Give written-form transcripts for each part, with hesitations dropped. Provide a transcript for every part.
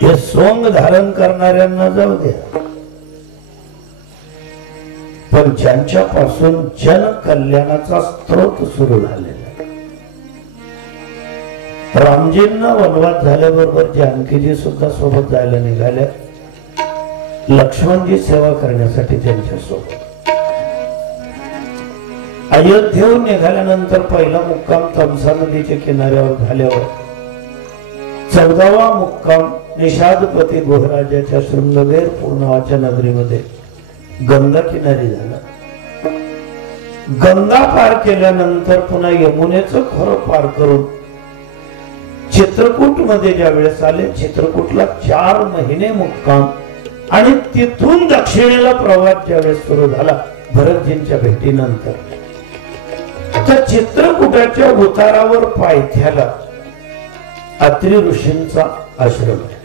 हे सोंग धारण करणाऱ्यांना जाऊ द्या, पण ज्यांच्यापासून जन कल्याणाचा स्रोत सुरू झालेला आहे. रामजींना वनवास झाल्याबरोबर जानकीजी सुद्धा सोबत जायला निघाल्या, लक्ष्मणजी सेवा करण्यासाठी त्यांच्या सोबत. अयोध्येहून निघाल्यानंतर पहिला मुक्काम तमसा नदीच्या किनाऱ्यावर झाल्यावर 14वा मुक्काम निषादपती गोहराजाच्या शृंगवेर नावाच्या नगरीमध्ये गंगा किनारी झाला. गंगा पार केल्यानंतर पुन्हा यमुनेचं खोरं पार करून चित्रकूट मध्ये ज्या वेळेस आले, चित्रकूटला 4 महिने मुक्काम आणि तिथून दक्षिणेला प्रवास ज्यावेळेस सुरू झाला भरतजींच्या भेटीनंतर, त्या चित्रकूटाच्या उतारावर पायथ्याला अत्रि ऋषींचा आश्रम आहे.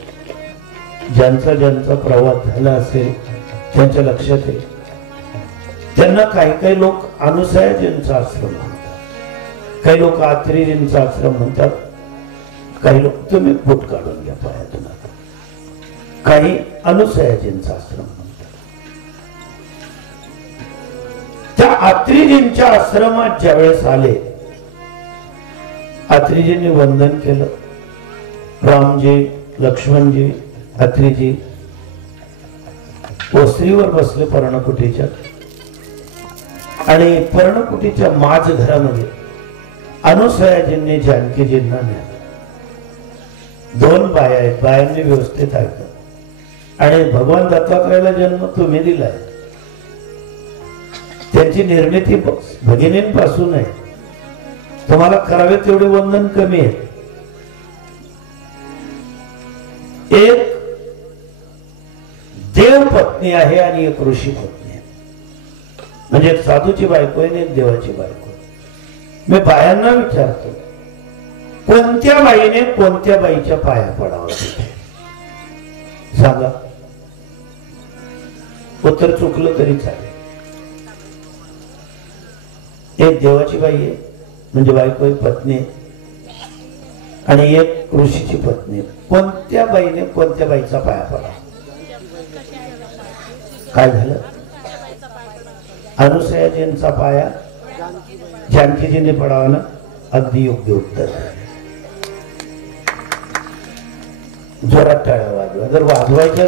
ज्यांचा ज्यांचा प्रवास झाला असेल त्यांच्या लक्षात येईल. त्यांना काही काही लोक अनुसयाजींचा आश्रम म्हणतात, काही लोक अत्रिजींचा आश्रम म्हणतात, काही लोक तुम्ही बूट काढून घ्या पायातून, काही अनुसयाजींचा आश्रम म्हणतात. त्या अत्रिजींच्या आश्रमात ज्यावेळेस आले, अत्रिजींनी वंदन केलं. रामजी, लक्ष्मणजी, अत्रिजी वस्त्रीवर बसले पर्णकुटीच्या, आणि पर्णकुटीच्या माझ घरामध्ये अनुसयाजींनी जानकीजींना नेलं. 2 बाया आहेत, बायांनी व्यवस्थित ऐकत, आणि भगवान दत्तात्रयाला जन्म तुम्ही दिलाय, त्यांची निर्मिती भगिनींपासून आहे, तुम्हाला करावे तेवढे वंदन कमी आहे. एक देव पत्नी आहे आणि एक ऋषी पत्नी आहे, म्हणजे एक साधूची बायको आहे आणि एक देवाची बायको. मी बायांना विचारतो, कोणत्या बाईने कोणत्या बाईच्या पाया पडावं सांगा. उत्तर चुकलं तरी चालेल. एक देवाची बाई आहे म्हणजे बायको आहे, पत्नी आहे, आणि एक ऋषीची पत्नी. कोणत्या बाईने कोणत्या बाईचा पाया पडा? काय झालं? अनुसयाजींचा पाया जानकीजीने पडावा ना. अगदी योग्य उत्तर. जोरात टाळ्या वाजवा, जर वाजवायच्या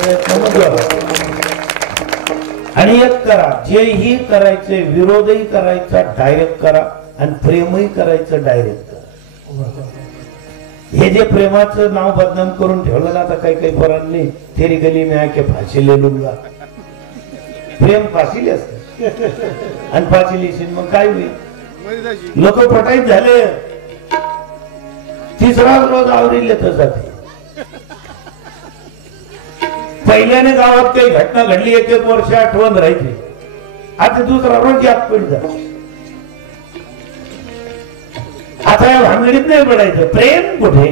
आणि एक करा, जेही करायचे विरोधही करायचा डायरेक्ट करा, आणि प्रेमही करायचं डायरेक्ट करा. हे जे प्रेमाचं नाव बदनाम करून ठेवलं ना आता काही काही पोरांनी, तेरी गली में आके फाशी ले लूंगा. प्रेम फाशीले असते आणि फाशी लिहिशील मग काय होईल? लोक पटाईत झाले, 3रा रोज आवरील जाते. पहिल्याने गावात काही घटना घडली, 1-1 वर्ष आठवण राहायची, आता 2रा रोज याद पडत. आता या भानगडीत नाही पडायचं. प्रेम कुठे?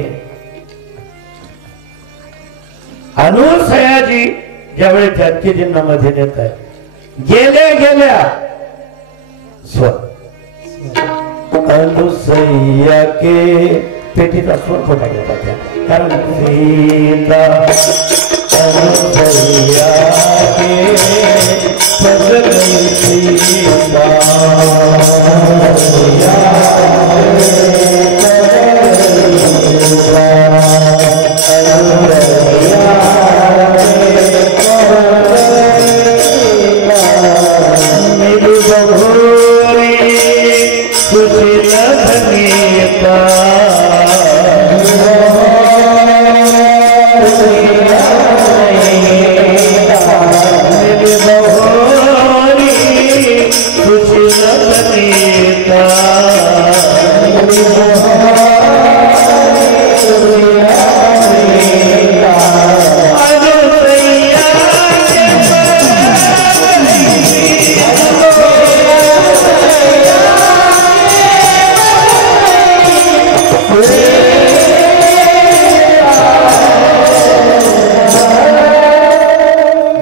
अनुसयाजी ज्यावेळी जानकीजींना मध्ये नेत आहे, गेल्या गेल्या अनुसैया के पेटीचा स्वर खोटा घेतात, कारण सीता अनुसैया के पद सीता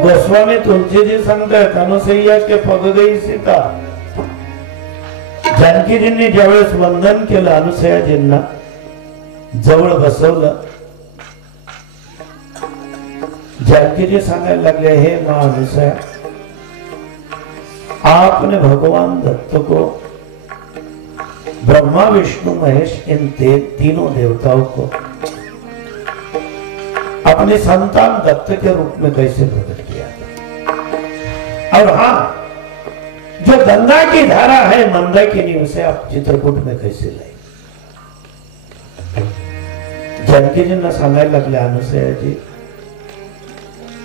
गोस्वामी तुलसी जी सांगतात, अनुसैया के पग गई सीता. जानकीजींनी ज्यावेळेस वंदन केलं, अनुसयाजींना जवळ बसवलं, जानकी जी सांगायला लागले, हे मां अनुसया, आपने भगवान दत्त को, ब्रह्मा विष्णु महेश इन तीनों देवताओं को अपने संतान दत्त के रूप में कैसे प्रकट किया? और हाँ, जो गंगा की धारा है मंदाकिनी, उसे आप चित्रकूट में कैसे लाए? जानकीजींना सांगायला लागले अनुसयाजी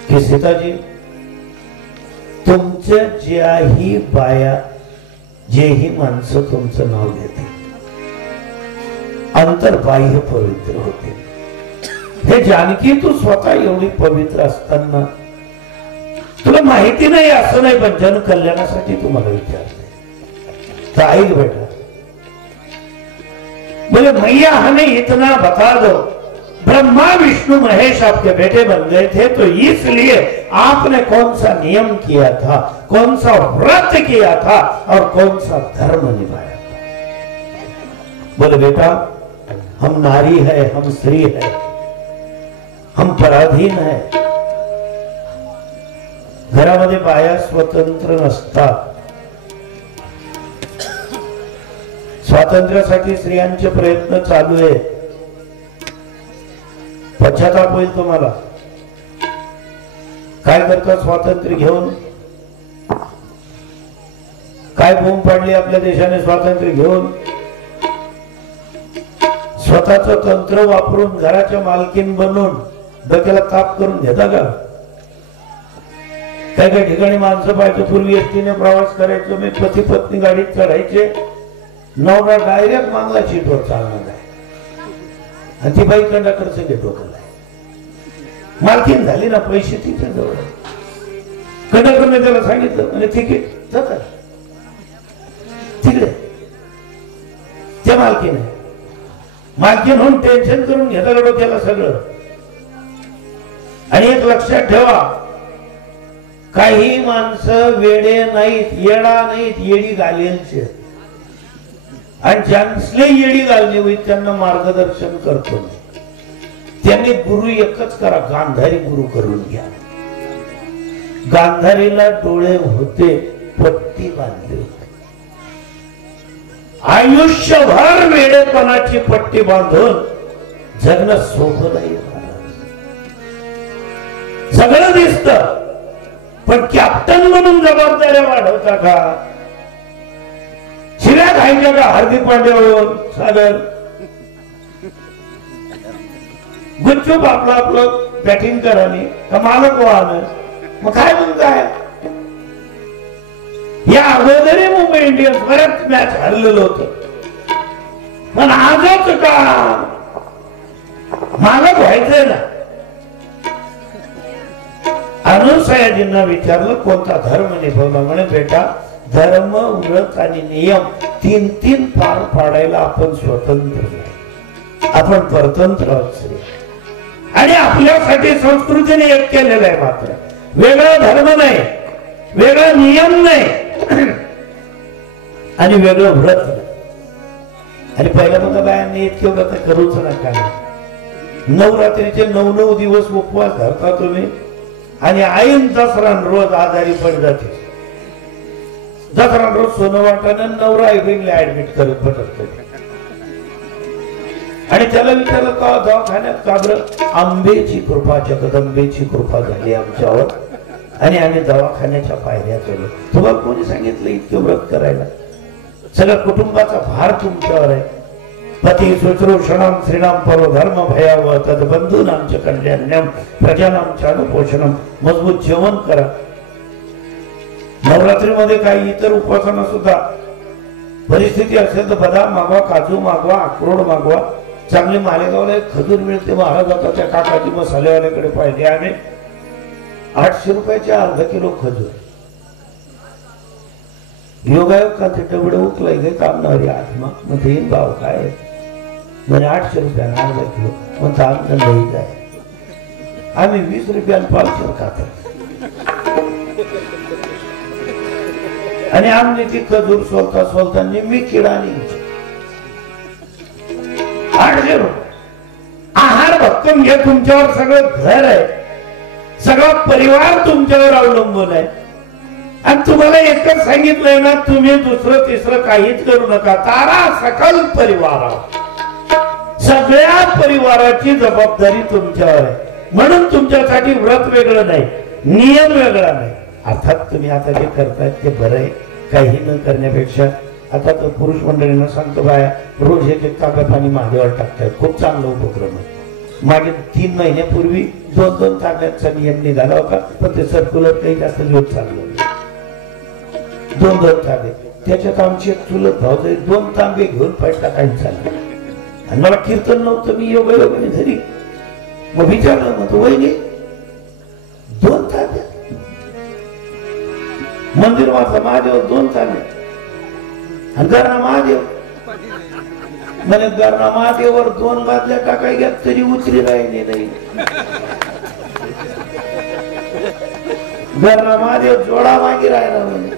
की सीताजी, तुमच्या ज्याही बाया, जेही माणसं तुमचं नाव घेते, अंतर्बाह्य पवित्र होते. हे जानकी, तू स्वतः एवढी पवित्र असताना तुला माहिती नाही असं नाही, पण जन कल्याणासाठी तुम्हाला विचारते. तर ऐक बेटा, बोले मैया हमें इतना बता दो, ब्रह्मा विष्णु महेश आपके बेटे बन गए थे तो इसलिए आपने कौन सा नियम किया था, कौन सा व्रत किया था और कौन सा धर्म निभाया था? बोले बेटा, हम नारी है, हम स्त्री है, हम पराधीन है. घरामध्ये बाया स्वतंत्र नसतात. स्वातंत्र्यासाठी स्त्रियांचे प्रयत्न चालू आहे. पश्चाताप होईल तुम्हाला. काय करतात स्वातंत्र्य घेऊन? काय बोंब पाडली आपल्या देशाने स्वातंत्र्य घेऊन? स्वतःच तंत्र वापरून घराच्या मालकीन बनून डोक्याला ताप करून घेता का? काही काही ठिकाणी माणसं पाहिजे, पूर्वी एसटीने प्रवास करायचो मी, पती पत्नी गाडीत चढायचे, नवरा डायरेक्ट मागला सीटवर चालणार आहे आणि ती बाई कंडक्टरचं गेट होतं. मालकीन झाली ना, पैसे तिच्या जवळ. कंडक्टरने त्याला सांगितलं, म्हणजे तिकीट जात तिकडे त्या मालकीने. मालकीन होऊन टेन्शन करून घेता डोक्याला सगळं. आणि एक लक्षात ठेवा, काही माणसं वेडे नाहीत, येडा नाहीत, येडी घालेलचे. आणि ज्यांसले येडी घालणे होईल त्यांना मार्गदर्शन करतो. त्यांनी गुरु एकच करा, गांधारी गुरु करून घ्या. गांधारीला डोळे होते, पट्टी बांधली होती. आयुष्यभर वेडेपणाची पट्टी बांधून जगणं सोपं नाही. सगळं दिसतं, पण कॅप्टन म्हणून जबाबदाऱ्या वाढवता का? शिव्या खायच्या का? हार्दिक पांड्यावर सागर गुच्चूप आपलं आपलं बॅटिंग करानी का मालक वाहन? मग काय म्हणताय? या अगोदरही मुंबई इंडियन्स बऱ्याच मॅच हरलेलं होतं, पण आजच का मालक व्हायचंय ना. अनुसयाजींना विचारलं कोणता धर्म निभवला? म्हणे बेटा, धर्म, व्रत आणि नियम तीन तीन पार पाडायला आपण स्वतंत्र नाही, आपण परतंत्र आहोत. आणि आपल्यासाठी संस्कृतीने एक केलेलं आहे. मात्र वेगळा धर्म नाही, वेगळा नियम नाही आणि वेगळं व्रत नाही. आणि पहिल्या बघा, बायांनी इतके व्रत करूच नका. नवरात्रीचे 9 दिवस उपवास धरता तुम्ही आणि ऐन दसरा रोज आजारी पड जाते. दसरा रोज सोनं वाटानं नवरा आईबीनला ऍडमिट करत पडत. आणि त्याला विचारलं का दवाखान्यात? का बरं? आंबेची कृपा, जगदंबेची कृपा झाली आमच्यावर आणि आम्ही दवाखान्याच्या पायऱ्या चढलो. तुम्हाला कोणी सांगितलं इतकं व्रत करायला? सगळ्या कुटुंबाचा भार तुमच्यावर आहे. पती शुश्रूषणम श्रीणाम परो धर्म भयावह तद बंधूनाम च कल्याण्यम प्रजानाम चानुपोषणम. मजबूत जेवण करा. नवरात्रीमध्ये काही इतर उपवासांना सुद्धा परिस्थिती असेल तर बदाम मागवा, काजू मागवा, अक्रोड मागवा. चांगली मालेगावला एक खजूर मिळते, महाराजाचा त्या काकाची मसालेवाल्याकडे पाहिजे. आम्ही 800 रुपयाचे अर्धा किलो खजूर. योगायोग का ते टवडे उकलाई गे कामणारी आत्मा. मग ते भाव काय? म्हणजे 800 रुपयाला अर्धा किलो. मग आमचं नाही जाय. आम्ही 20 रुपयाला पावशेर खातो. आणि आमने ती खजूर सोलता सोलता निम्मी किडा निघते. 800 रुपये आहार भक्कम घे. तुमच्यावर सगळं घर आहे, सगळा परिवार तुमच्यावर अवलंबून आहे आणि तुम्हाला एकच सांगितलंय ना, तुम्ही दुसरं तिसरं काहीच करू नका, तारा सकल परिवार, सगळ्या परिवाराची जबाबदारी तुमच्यावर आहे. म्हणून तुमच्यासाठी व्रत वेगळं नाही, नियम वेगळा नाही. अर्थात तुम्ही आता जे करतायत ते बरं आहे, काही न करण्यापेक्षा. आता तर पुरुष मंडळींना सांगतो बाया, रोज एक तांब्या पाणी महादेवाला टाकतायत, खूप चांगला उपक्रम आहे. मागे 3 महिन्यापूर्वी 2-2 तांब्याचा नियम निघाला होता, पण ते सर्क्युलर काही जास्त दिवस चाललं. 2-2 तांबे, त्याच्यात आमची एक चुलत भाऊ 2 तांबे घेऊन पाठ टाकायला चालले. आणि मला कीर्तन नव्हतं, मी योगायोगाने घरी. मग विचारलं, मग तो वहिनी 2 तांबे, मंदिर वाचलं महादेव 2 तांबे, आणि गरणा महादेव म्हणे, गरणा महादेवर 2 बादल्या टाकाय घ्या तरी उतरी राहिली नाही. गरणा महादेव जोडा मागे राहिला म्हणे.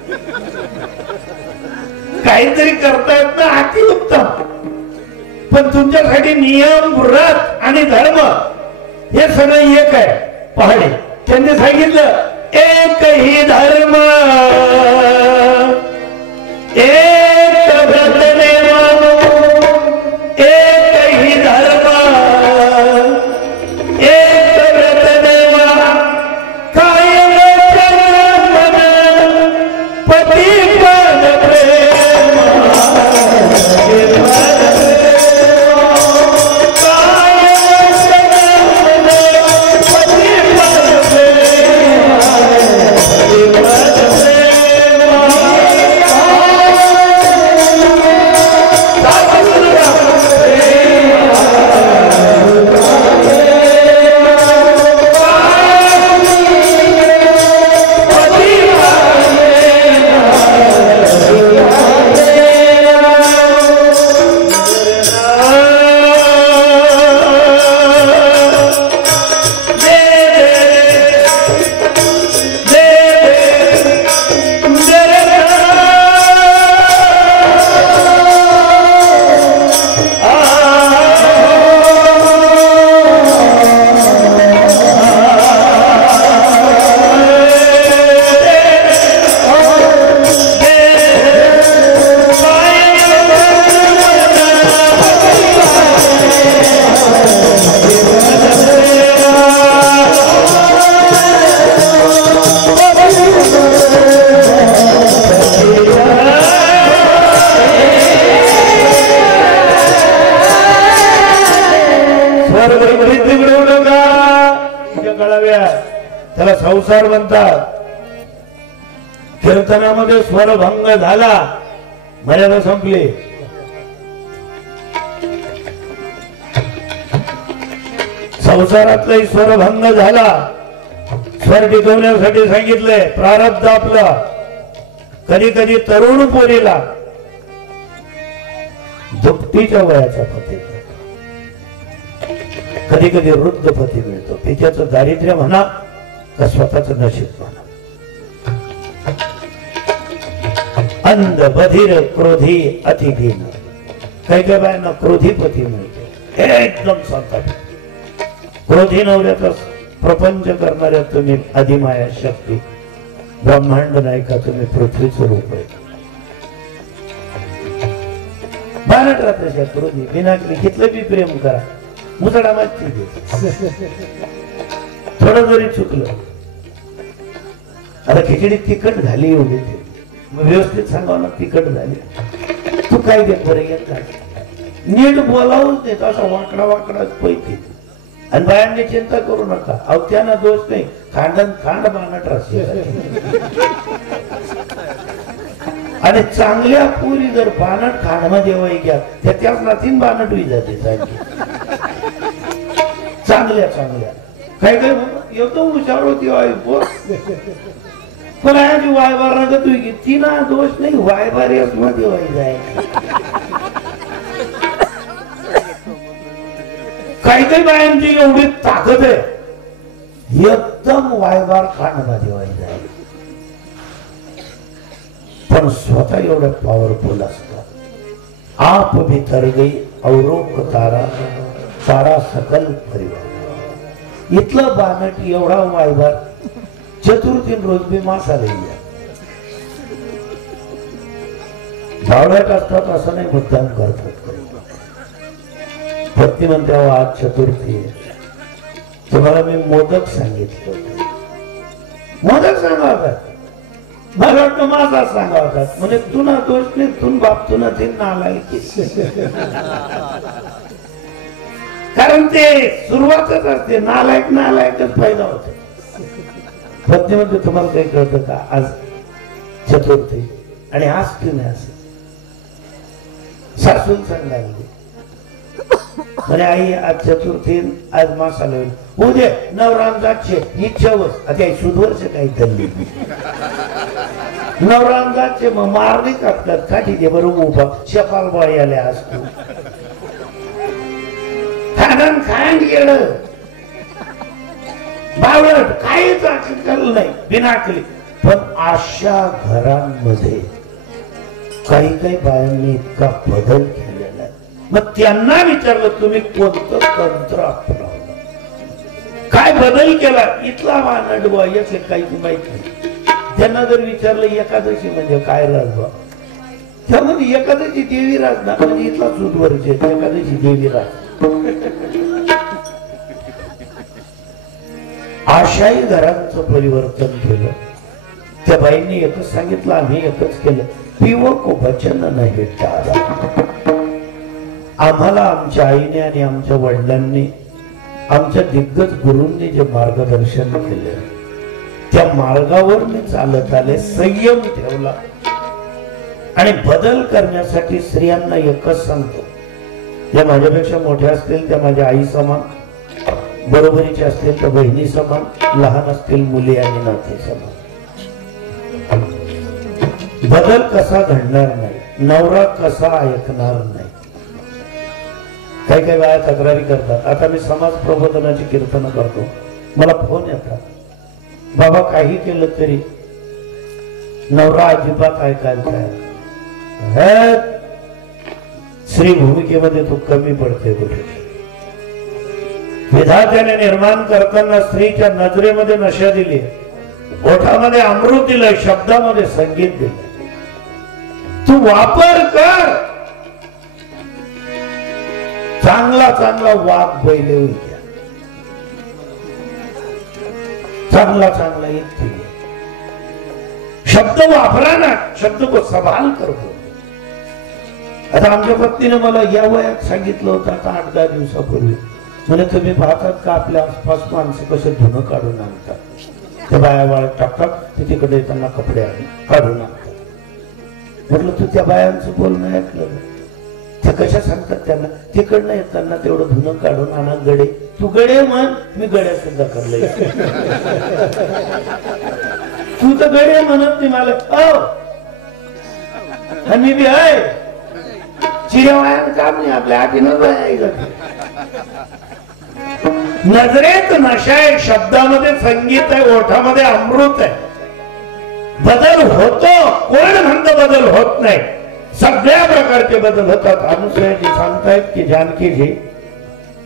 काहीतरी करतायत ना, अति उत्तम. पण तुमच्यासाठी नियम, व्रत आणि धर्म हे सगळं एक आहे. पहाडे त्यांनी सांगितलं, एकही धर्म एक व्रत देवा, एकही धर्म एक व्रत देवा, कायम मन पती पद प्रेम, त्याला संसार म्हणतात. कीर्तनामध्ये स्वरभंग झाला, मर्यादा संपली. संसारातलाही स्वरभंग झाला, स्वर टिकवण्यासाठी सांगितलंय. प्रारब्ध आपलं कधी कधी तरुण पोरीला दुपटीच्या वयाचा पती, कधी कधी वृद्ध पती मिळतो. तिच्याचं दारिद्र्य म्हणा का स्वतःच नशीब म्हणा. अंध बधिर क्रोधी अतिधीन, काही काही बायांना क्रोधी पती मिळतो, एकदम स्वतः. क्रोधी नवऱ्याचा प्रपंच करणाऱ्या तुम्ही अधिमाया शक्ती, ब्रह्मांड नाही का तुम्ही पृथ्वीचं रूप आहे. बारट राहत्या क्रोधी बिनाकली कितलं बी प्रेम करा, मुसडा मागची थोडं जरी चुकलं. आता खिचडी तिखट झाली एवढी, मग व्यवस्थित सांगावं ना तिखट झाली. तू काय दे बरं येत नीट बोलावूच देत, असा वाकडा वाकडाच पैकी. आणि बायांनी चिंता करू नका, अहो त्यांना दोष नाही, खांड बाणट राहते. आणि चांगल्या पुरी जर बाणट खांडमध्ये देवाई घ्या, त्याच नातीन बाणट होई जाते. चांगल्या चांगल्या काय काय एकदम हुशार होती वाय, पण आजी वायबार रगत होई, तिना दोष नाही, वायबार मध्ये वाई जाय. काही काही बायांची एवढी ताकद आहे, एकदम वायबार खांडमध्ये वाई जाय, पण स्वतः एवढं पॉवरफुल असतात. आप भीतर गई औरों को तारा, सारा सकल परिवार. इथला बानट एवढा वायबार चतुर्थी रोज बी मासा लिहिला भावड्यात असतात असं नाही मुद्दाम करतात पत्नी म्हणते आज चतुर्थी आहे तुम्हाला मी मोदक सांगितले होते मोदक सांगा होता मला वाटतं माझा सांगा होता म्हणजे तुला दोष नाही तुन बाप तुला ते नालायकी कारण ते सुरुवातच असते नालायक नालायकच पैदा होते पत्नी म्हणते तुम्हाला काही कळतं का आज चतुर्थी आणि आज तुम्ही असं सासून सांगायला म्हणजे आई आज चतुर्थी आज मासाला होईल उद्या नवरांगाचे इच्छावच आता सुधवरचे काही धरली नवरांगाचे मग मारणी कापतात का ठीक आहे बरोबर उभा शपाल बाई आल्या असतो खाणं खाण गेलं बावळट काहीच अकल नाही बिनाकली पण अशा घरांमध्ये काही काही बायांनी इतका बदल केलेला आहे मग त्यांना विचारलं तुम्ही कोणतं तंत्र अपनावलं काय बदल केला इथला वानडवा यातले काही माहित नाही त्यांना जर विचारलं एकादशी म्हणजे काय राजवा त्यामध्ये एकादशी देवी राज ना म्हणजे इथला सुदवर्ज एकादशी देवी राज आशाही घरांचं परिवर्तन केलं त्या बाईंनी एकच सांगितलं आम्ही एकच केलं पिव को वचन नाही टाळा आम्हाला आमच्या आईने आणि आमच्या वडिलांनी आमच्या दिग्गज गुरूंनी जे मार्गदर्शन केले त्या मार्गावर मी चालत आले संयम ठेवला आणि बदल करण्यासाठी स्त्रियांना एकच सांगतो ज्या माझ्यापेक्षा मोठ्या असतील त्या माझ्या आई समान बरोबरीचे असतील तर बहिणी समान लहान असतील मुली आणि नाते समान बदल कसा घडणार नाही नवरा कसा ऐकणार नाही काही काही वेळा तक्रारी करतात आता मी समाज प्रबोधनाची कीर्तन करतो मला फोन येतात बाबा काही केलं तरी नवरा अजिबात ऐकायला तयार स्त्री भूमिकेमध्ये तू कमी पडते कुठे विधात्याने निर्माण करताना स्त्रीच्या नजरेमध्ये नशा दिली ओठामध्ये अमृत दिलंय शब्दामध्ये संगीत दिलंय तू वापर कर चांगला चांगला वाघ बैले होत्या चांगला चांगला एक शब्द वापरा ना शब्द को संभाल करतो आता आमच्या पत्नीने मला या वयात सांगितलं होतं आता 8-10 दिवसापूर्वी म्हणजे तुम्ही पाहतात का आपल्या आसपास माणसं कसे धुणं काढून आणतात त्या बाया वाळत टाकतात ते तिकडे येताना कपडे काढून आणतात म्हटलं तू त्या बायांचं बोलणं ऐकलं ते कशा सांगतात त्यांना तिकडनं येताना तेवढं धुणं काढून आणा गडे तू गडे म्हण मी गड्या सुद्धा करले तू तर गडे म्हणत नाही मला आणि मी बी आहे चिऱ्यावायानं काम नाही आपल्या आठीनं नजरेत नशा आहे शब्दामध्ये संगीत आहे ओठामध्ये अमृत आहे बदल होतो कोण म्हणतो बदल होत नाही सगळ्या प्रकारचे बदल होतात अनुसूयाजी सांगतायत की जानकीजी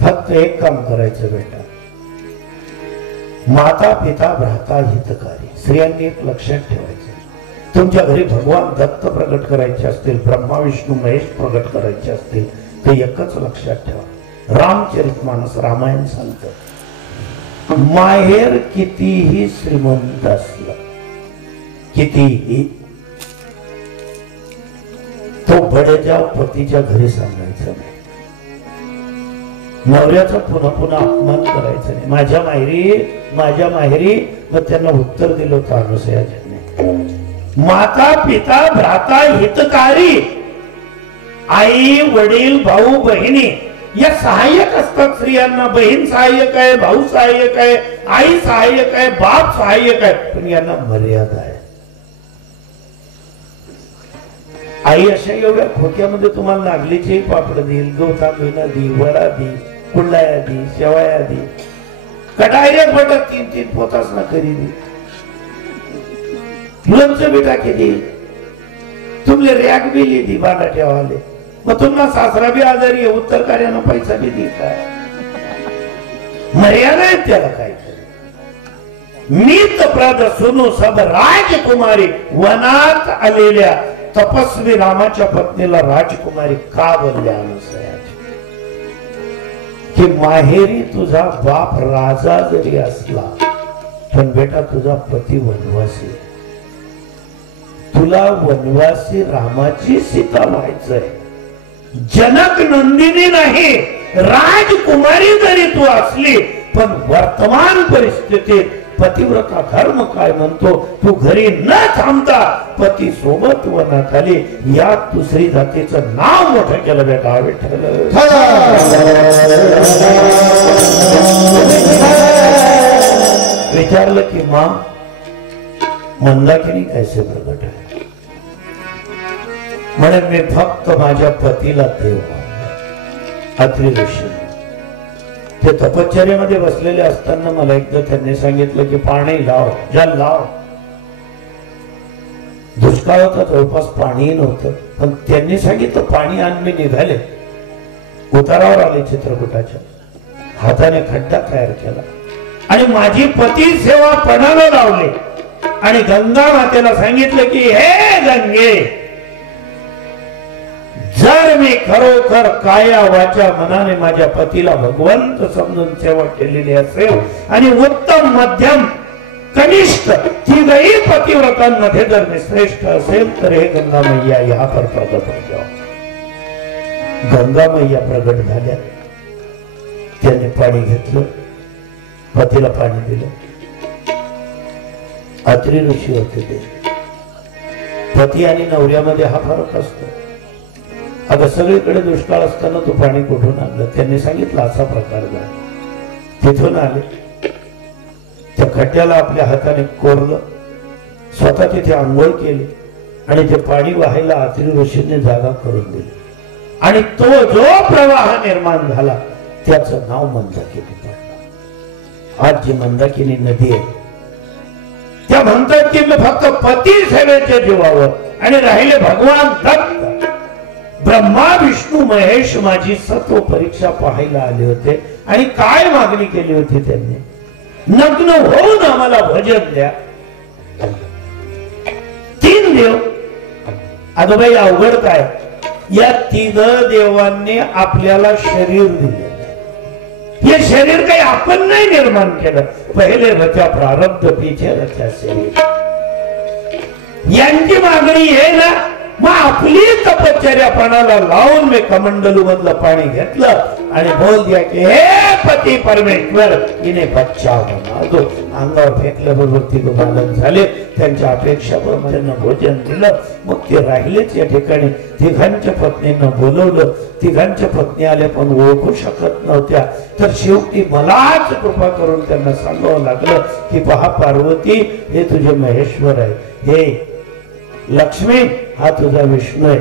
फक्त एक काम करायचं बेटा माता पिता भ्राता हितकारी स्त्रियांनी एक लक्षात ठेवायचं तुमच्या घरी भगवान दत्त प्रगट करायचे असतील ब्रह्मा विष्णू महेश प्रगट करायचे असतील ते एकच लक्षात ठेवा रामचरितमानस रामायण सांगतं माहेर कितीही श्रीमंत असलं कितीही तो बडेजाव पतीच्या घरी सांगायचा नाही नवऱ्याचा पुन्हा पुन्हा अपमान करायचा नाही माझ्या माहेरी मग त्यांना उत्तर दिलं होतं अनुसूयाजीने माता पिता भ्राता हितकारी आई वडील भाऊ बहिणी या सहाय्यक असतात स्त्रियांना बहीण सहाय्यक आहे भाऊ सहाय्यक आहे आई सहाय्यक आहे बाप सहाय्यक आहे पण यांना मर्यादा आहे आई अशा एवढ्या खोक्यामध्ये तुम्हाला नागलीचे पापड देईल गवतांबीना दी वडा दी कुंडाया दी शेवाया दी कटायऱ्या पटत 3-3 पोतास ना करी दी लोणचं बी टाकी दी तुमले रॅक बी लिदी बांधा ठेवाले मग तुम्हाला सासरा बी आजारी आहे उत्तर कार्यानं पैसा बी दी काय मर्यादा आहे त्याला काय मीत प्रद सुनो सब राजकुमारी वनात आलेल्या तपस्वी रामाच्या पत्नीला राजकुमारी का बोलल्या की माहेरी तुझा बाप राजा जरी असला पण बेटा तुझा पती वनवासी, तुला वनवासी रामाची सीता व्हायचंय. जनक नंदिनी नाही राजकुमारी जरी तू असली पण वर्तमान परिस्थितीत पतिव्रता धर्म काय म्हणतो, तू घरी न थांबता पती सोबत वनात आली. या दुसरी जातीचं नाव मोठं केलं बेटा विठ्ठल. विचारलं की मां मंदाकिनी कैसे प्रगट आहे. म्हणे मी फक्त माझ्या पतीला देव अत्रि ऋषी ते तपश्चर्यामध्ये बसलेले असताना मला एकदा त्यांनी सांगितलं की पाणी लाव, जल लाव. दुष्काळ होता, जवळपास पाणीही नव्हतं, पण त्यांनी सांगितलं पाणी आण. मी निघाले, उतारावर आले, चित्रकूटाच्या हाताने खड्डा तयार केला आणि माझी पती सेवा पणाला लावली आणि गंगा मातेला सांगितलं की हे गंगे, जर मी खरोखर काया वाचा मनाने माझ्या पतीला भगवंत समजून सेवा केलेली असेल आणि उत्तम मध्यम कनिष्ठ तिघही पतिव्रतांमध्ये जर मी श्रेष्ठ असेल तर हे गंगा मैया यहाँ पर प्रगट हो जाओ. गंगा मैया प्रगट झाल्या. त्यांनी पाणी घेतलं, पतीला पाणी दिलं. अत्रि ऋषी होते ते. पती आणि नवऱ्यामध्ये हा फरक असतो. अगं सगळीकडे दुष्काळ असताना तू पाणी कुठून आणलं. त्यांनी सांगितलं असा प्रकार झाला. तिथून आले, त्या खड्ड्याला आपल्या हाताने कोरलं, स्वतः तिथे आंघोळ केली आणि ते पाणी वाहायला अत्रि ऋषींनी जागा करून दिली आणि तो जो प्रवाह निर्माण झाला त्याचं नाव मंदाकिनी पडलं. आज जी मंदाकिनी नदी आहे त्या म्हणतात की मी फक्त पती सेवेच्या जीवावर आणि राहिले भगवान दत्त ब्रह्मा विष्णू महेश माझी सत्व परीक्षा पाहायला आले होते आणि काय मागणी केली होती त्यांनी, नग्न होऊन आम्हाला भजन द्या. 3 देव. अगं बाई अवघड काय, या 3 देवांनी आपल्याला शरीर दिले. हे शरीर काही आपण नाही निर्माण केलं. पहिले रचा प्रारब्ध, पीछे रचा शरीर. यांची मागणी आहे ना, मग आपली तपश्चर्यापणाला लावून मी कमंडलू मधलं पाणी घेतलं आणि बोल दिया की हे पती परमेश्वर इने बच्चा बना दो. अंगावर फेकल्याबरोबर 3 बालक झाले. त्यांच्या अपेक्षाप्रमाणे त्यांना भोजन दिलं. मग ते राहिलेच या ठिकाणी. तिघांच्या पत्नींना बोलवलं. तिघांच्या पत्नी आल्या पण ओळखू शकत नव्हत्या. तर शेवटी मलाच कृपा करून त्यांना सांगावं लागलं की पहा पार्वती, हे तुझे महेश्वर आहे, हे लक्ष्मी हा तुझा विष्णू आहे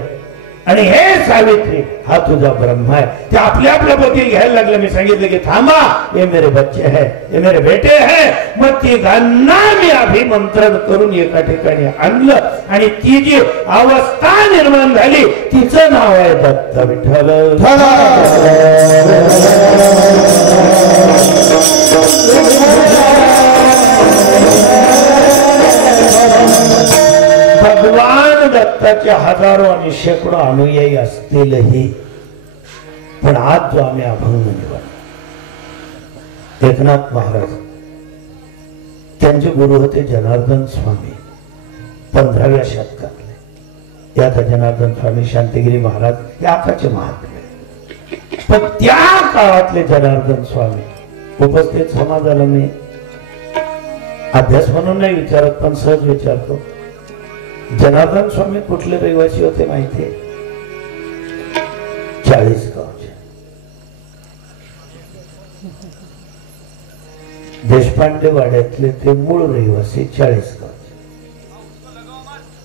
आणि हे सावित्री हा तुझा ब्रह्मा आहे. ते आपल्या आपल्या पती घ्यायला लागले. मी सांगितलं की थांबा, ये मेरे बच्चे है, ये मेरे बेटे है. मग तिघांना मी अभिमंत्रण करून एका ठिकाणी आणलं आणि ती जी अवस्था निर्माण झाली तिचं नाव आहे दत्त विठ्ठल. भगवान दत्ताचे हजारो आणि शेकडो अनुयायी असतीलही पण आज जो आम्ही अभंग निवडला, एकनाथ महाराज त्यांचे गुरु होते जनार्दन स्वामी, 15व्या शतकातले. यात जनार्दन स्वामी, शांतिगिरी महाराज हे आताचे महात्मे. पण त्या काळातले जनार्दन स्वामी उपस्थित समाजाला मी अभ्यास म्हणून नाही विचारत पण सहज विचारतो. जनार्दन स्वामी कुठले रहिवासी होते माहितीये? 40गावचे. देशपांडे वाड्यातले ते मूळ रहिवासी 40गावचे.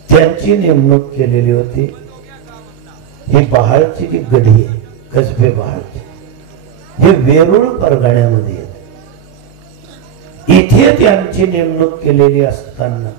त्यांची नेमणूक केलेली होती. ही बहाळची जी गढी आहे, कसबे बहाळची, हे वेरूळ परगण्यामध्ये येते. इथे त्यांची नेमणूक केलेली असताना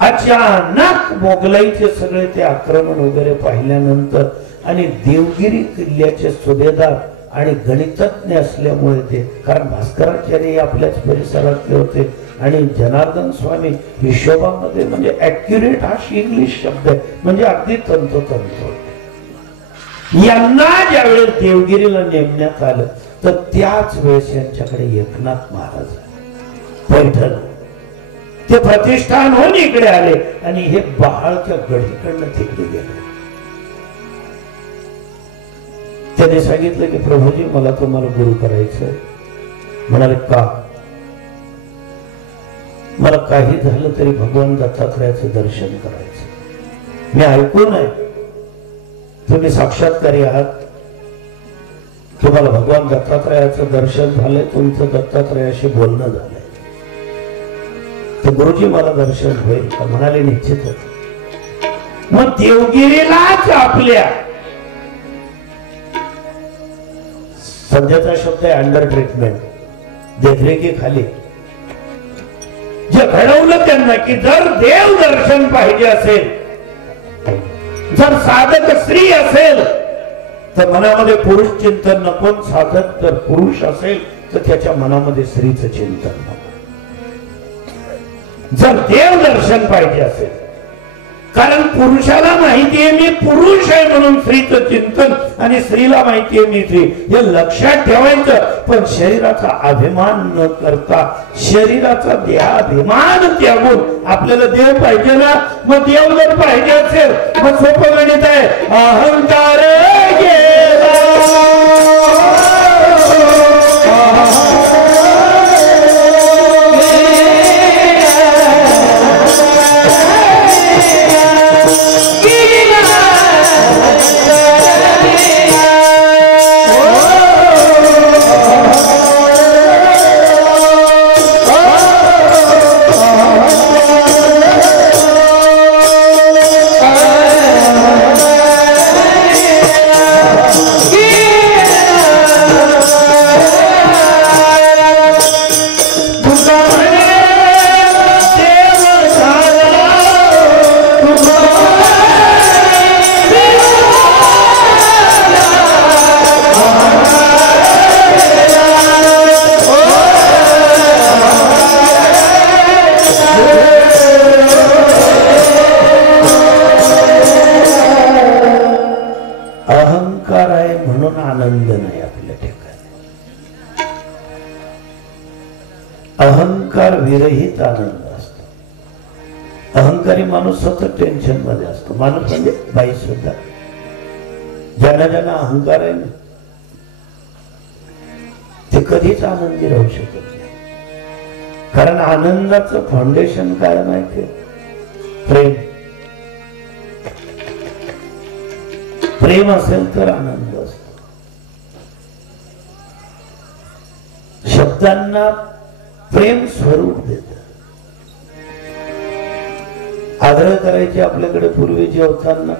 अचानक मोगलाईचे सगळे ते आक्रमण वगैरे पाहिल्यानंतर आणि देवगिरी किल्ल्याचे सुभेदार आणि गणितज्ञ असल्यामुळे ते, कारण भास्कराचार्य आपल्याच परिसरातले होते आणि जनार्दन स्वामी हिशोबामध्ये म्हणजे ऍक्युरेट हा इंग्लिश शब्द आहे, म्हणजे अगदी तंतोतंत. यांना ज्यावेळेस देवगिरीला नेमण्यात आलं तर त्याच वेळेस यांच्याकडे एकनाथ महाराज पैठण ते प्रतिष्ठान होऊन इकडे आले आणि हे बहाळच्या गडीकडनं तिकडे गेले. त्याने सांगितलं की प्रभूजी मला तुम्हाला गुरु करायचं. म्हणाले का? मला काही झालं तरी भगवान दत्तात्रयाचं दर्शन करायचं. मी ऐकून आहे तुम्ही साक्षात्कारी आहात, तुम्हाला भगवान दत्तात्रयाचं दर्शन झालंय, तुमचं दत्तात्रयाशी बोलणं झालंय, तर गुरुजी मला दर्शन होईल का? म्हणाले निश्चितच. मग देवगिरीलाच आपल्या सध्याचा शब्द आहे अंडर ट्रीटमेंट, देखरेखीखाली जे घडवलं त्यांना की जर देव दर्शन पाहिजे असेल, जर साधक स्त्री असेल तर मनामध्ये पुरुष चिंतन नको, साधक जर पुरुष असेल तर त्याच्या मनामध्ये स्त्रीचं चिंतन नको. जर देव दर्शन पाहिजे असेल, कारण पुरुषाला माहितीये मी पुरुष आहे म्हणून स्त्रीचं चिंतन, आणि स्त्रीला माहितीये मी स्त्री, हे लक्षात ठेवायचं. पण शरीराचा अभिमान न करता, शरीराचा देहाभिमान त्यागून आपल्याला देव पाहिजे ना. मग देव जर पाहिजे असेल मग सोपं गणित आहे, अहंकार गेला विरहित आनंद असतो. अहंकारी माणूस सतत टेन्शन मध्ये असतो. माणूस म्हणजे बाई सुद्धा, ज्यांना ज्यांना अहंकार आहे ना ते कधीच आनंदी राहू शकत नाही. कारण आनंदाचं फाउंडेशन काय माहितीये? प्रेम. प्रेम असेल तर आनंद असतो. शब्दांना प्रेम स्वरूप देत. आदर करायचे आपल्याकडे पूर्वी जेवताना,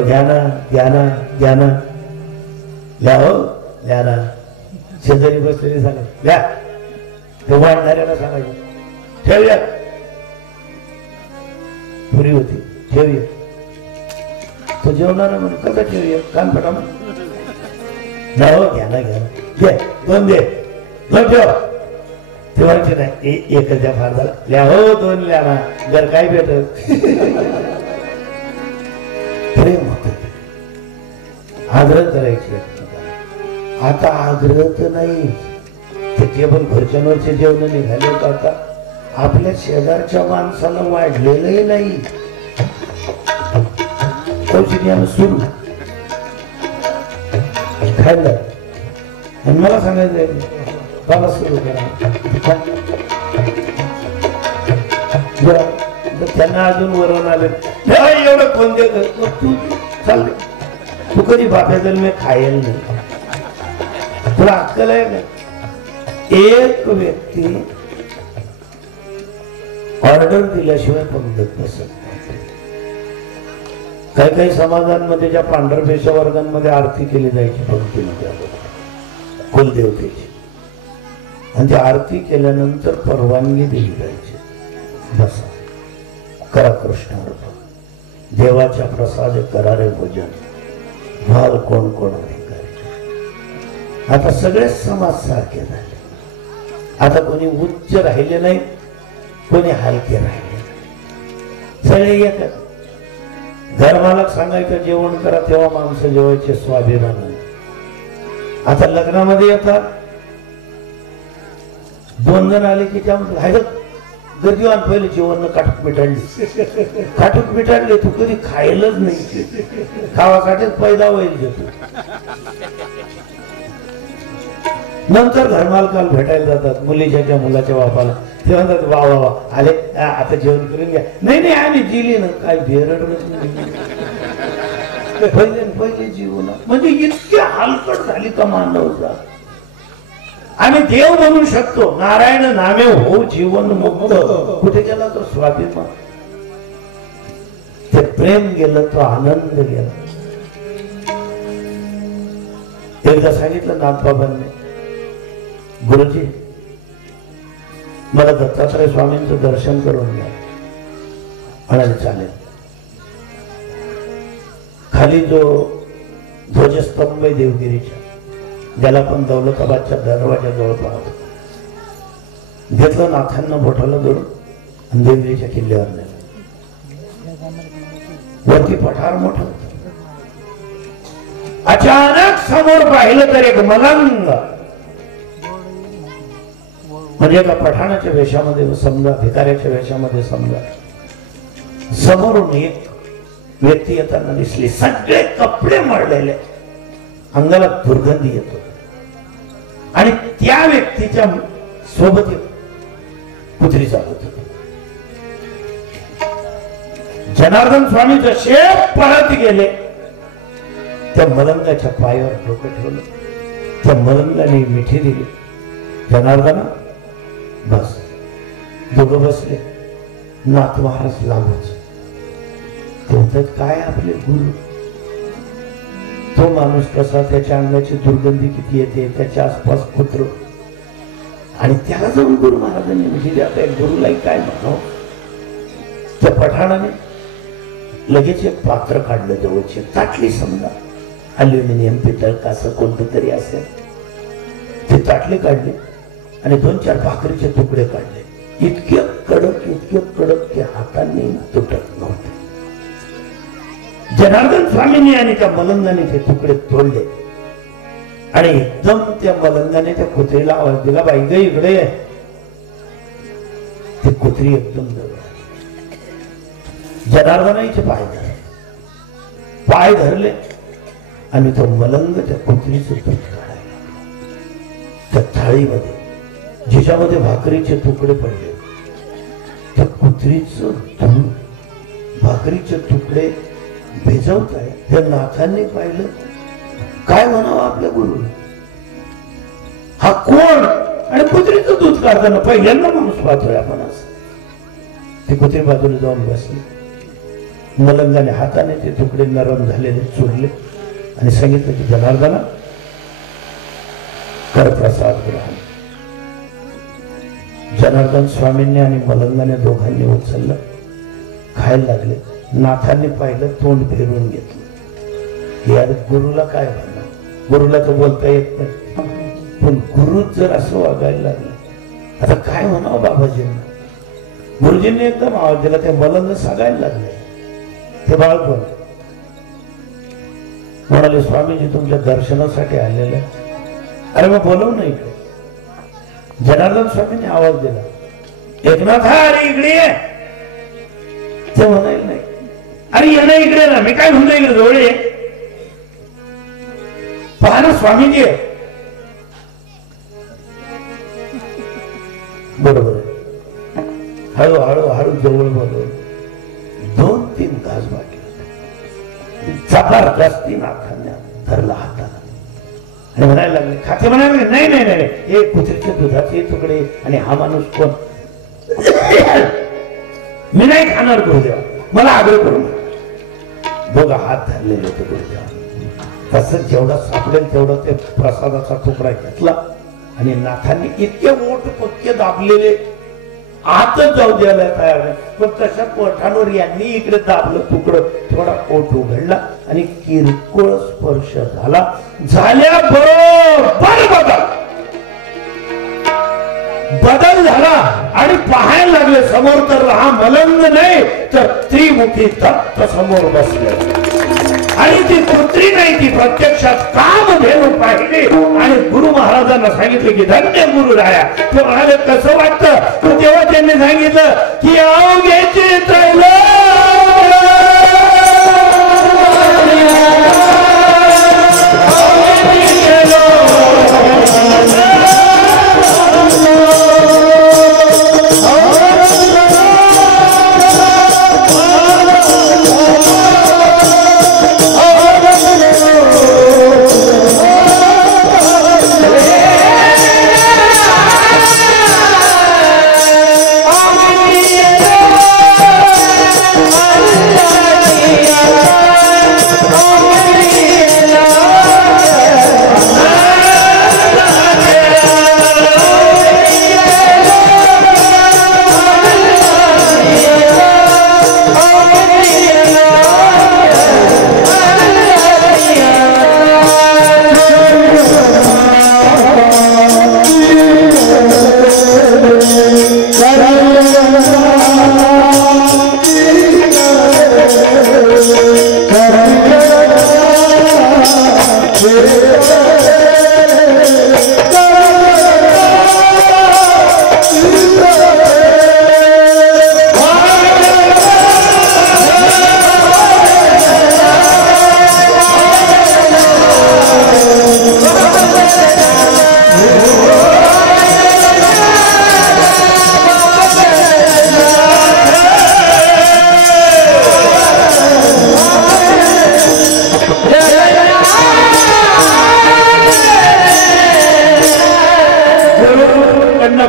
घ्याना घ्याना घ्याना, ल्या हो ल्याना, शेजारी बसलेली सांगा ल्या, ते वाढणाऱ्याला सांगायचं ठेवूया, पुरी होती ठेवूया, तो जेवणारा म्हणून कसं ठेवूया, कान पटा म्हणून ना हो घ्याना घ्याना, घे दोन दे दोन ठेव, ठेवायचे नाही एकच्या फार झाला, ल्या हो दोन ल्या ना, जर काय भेटत प्रेम होत. आग्रह करायचे. आता आग्रह तर नाही, ते केवळ घरच्यांवरचे जेवण निघाले. आता आपल्या शेजारच्या माणसाला वाढलेलंही नाही. कौशल्यानं सुरू खायला आणि मला सांगायचं बाबा सुरू करा. त्यांना अजून वरून आले एवढं कोण दे, तू चालते, तू कधी बाप्याचं मी खायला नाही. तुला अक्कल आहे ना? एक व्यक्ती ऑर्डर दिल्याशिवाय पंगत बसत. काही काही समाजांमध्ये ज्या पांढरपेशा वर्गांमध्ये आरती केली जायची पंक्तीमध्ये कुलदेवतेची, आणि त्या आरती केल्यानंतर परवानगी दिली जायची, बसा करा कृष्णार्पण, देवाच्या प्रसाद करा रे भोजन, भाल कोण कोण अधिकारी. आता सगळेच समाज सारखे झाले. आता कोणी उच्च राहिले नाही, कोणी हलके राहिले नाही, सगळे एकच. घरमालक सांगायचं जेवण करा, तेव्हा माणसं जेवायचे स्वाभिमानाने. आता लग्नामध्ये येतात, 2 जण आले की त्यामध्ये गर्दीवान पहिले जेवण काटूक मिटाडले तू कधी खायलाच नाही, खावासाठीच पैदा होईल घेतो. नंतर घरमालकाला भेटायला जातात, मुलीच्या मुलाच्या बापाला. ते म्हणतात वा वा वा आले, आता जेवण करून घ्या. नाही नाही आम्ही दिली ना, काय बेरडच नाही. पहिले जीवन म्हणजे इतकी हलकट झाली का मानवता. आम्ही देव म्हणू शकतो, नारायण नामे हो जीवन मुक्त. कुठे गेला तो स्वाभिमान, ते प्रेम गेलं, तो आनंद गेला. एकदा सांगितलं नाथबाबांनी, गुरुजी मला दत्तात्रय स्वामींचं दर्शन करून घ्या. म्हणाले चालेल. खाली जो ध्वजस्तंभ आहे देवगिरीच्या, ज्याला पण दौलताबादच्या दरवाजाजवळ पाहतो, घेतलं नाथांना बोटाला धरून आणि देवगिरीच्या किल्ल्यावर नेलं. वरती पठार मोठं होतं. अचानक समोर पाहिलं तर एक मलंग, म्हणजे एका पठाणाच्या वेशामध्ये समजा, भिकाऱ्याच्या वेशामध्ये समजा, समोरून एक व्यक्ती येताना दिसली. सगळे कपडे मळलेले, अंगाला दुर्गंधी येतो. आणि त्या व्यक्तीच्या सोबत कुत्री चालत होती. जनार्दन स्वामी जसे परत गेले, त्या मलंगाच्या पायावर डोकं ठेवलं. त्या मलंगाने मिठी दिली. जनार्दना बस. दोघं बसले. नाथ महाराज लांबच. ते काय आपले गुरु, तो माणूस कसा, त्याच्या अंगाची दुर्गंधी किती येते, त्याच्या आसपास कुत्र, आणि त्याला जाऊन गुरु महाराजांनी म्हणजे आता गुरुलाही काय म्हणावं. त्या पठाणाने लगेच एक पात्र काढलं, जवळची ताटली समजा, अल्युमिनियम पितळ असं कोणतं तरी असेल, ते ताटली काढली आणि 2-4 भाकरीचे तुकडे काढले. इतके कडक की हातांनी तुटत नव्हते. जनार्दन स्वामींनी आणि त्या मलंगाने ते तुकडे तोडले आणि एकदम त्या मलंगाने त्या कुत्रीला आवाज दिला, बाई ग इकडे. ती कुत्री एकदम जवळ. जनार्दनाचे पाय धरले आणि तो मलंग त्या कुत्रीचं दूध काढायला. त्या थाळीमध्ये जिच्यामध्ये भाकरीचे तुकडे पडले, त्या कुत्रीचं दूध भाकरीचे तुकडे भिजवत आहे. त्या नाथांनी पाहिलं. काय म्हणावं आपल्या गुरुला, हा कोण? आणि कुत्रीचं दूध काढताना पहिल्यांदा माणूस पाहतोय आपण असं. ती कुत्री बाजूला जाऊन बसली. मलंगाने हाताने ते तुकडे नरम झालेले चोरले आणि सांगितलं की जनार्दना कर प्रसाद ग्रहण. जनार्दन स्वामींनी आणि मलंगाने दोघांनी उचललं, खायला लागले. नाथांनी पाहिलं, तोंड फिरवून घेतलं. यार गुरुला काय म्हणणार, गुरुला तर बोलता येत नाही, पण गुरुच जर असं वागायला लागलं, आता काय म्हणावं बाबाजींना. गुरुजींनी एकदम आवाज दिला. ते मलंग सांगायला लागले, ते बाळ कोण? म्हणाले स्वामीजी तुमच्या दर्शनासाठी आलेले. अरे मग बोलव नाही. जनार्दन स्वामींनी आवाज दिला, एकनाथ अरे इकडे ये. ते म्हणायला नाही, अरे ये ना इकडे ना. मी काय म्हणतो इकडे जवळ ये. पहा ना स्वामीजी. बरोबर आहे. हळू जवळ बोलवलं. 2-3 तास बाकी जबरदस्ती नाथांना धरला हाताला आणि म्हणायला लागले, खाते म्हणायला लागले, नाही नाही नाही, हे कुत्रीचे दुधाचे तुकडे आणि हा माणूस कोण? मी नाही खाणार गुरुदेवा, मला आग्रह करून. दोघं हात धरलेले होते गुरुदेवा. तसंच जेवढा सापडेल तेवढा ते प्रसादाचा तुकडा घेतला आणि नाथांनी इतके मोठ पक्के दाबलेले आतच जाऊ द्यायला तयार नाही, पण तशा पठाणवर यांनी इकडे दाबलं तुकडं. थोडा पोट उघडला आणि किरकोळ स्पर्श झाला. झाल्याबरोबर बरोबर बदल झाला आणि पाहायला लागले समोर तर हा मलंग नाही तर त्रिमुखी दत्त समोर बसले आणि ती पुत्री नाही ती प्रत्यक्षात कामधेनू पाहिली आणि गुरु महाराजांना सांगितलं की धन्य गुरु राया. ते म्हणाले कसं वाटतं. तेव्हा त्यांनी सांगितलं की अवघ्याचे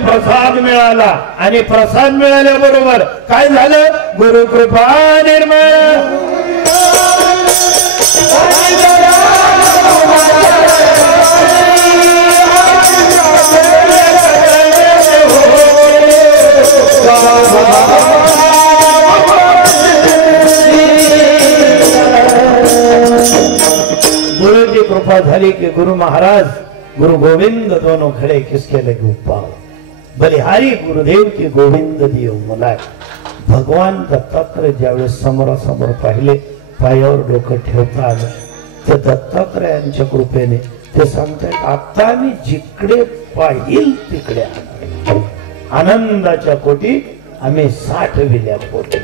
प्रसाद मिळाला आणि प्रसाद मिळाल्याबरोबर काय झालं. गुरु कृपा निर्माण गुरुची कृपा झाली की गुरु महाराज गुरु गोविंद दोनों खड़े किसके लगे पाव बलिहारी गुरुदेव की गोविंद दियो मला. भगवान दत्तात्रय ज्यावेळेस समोरासमोर पाहिले पायावर डोकं ठेवता आलं ते दत्तात्रयांच्या कृपेने ते सांगतायत आता मी जिकडे पाहिल तिकडे आनंदाच्या कोटी आम्ही साठविल्या पोटी.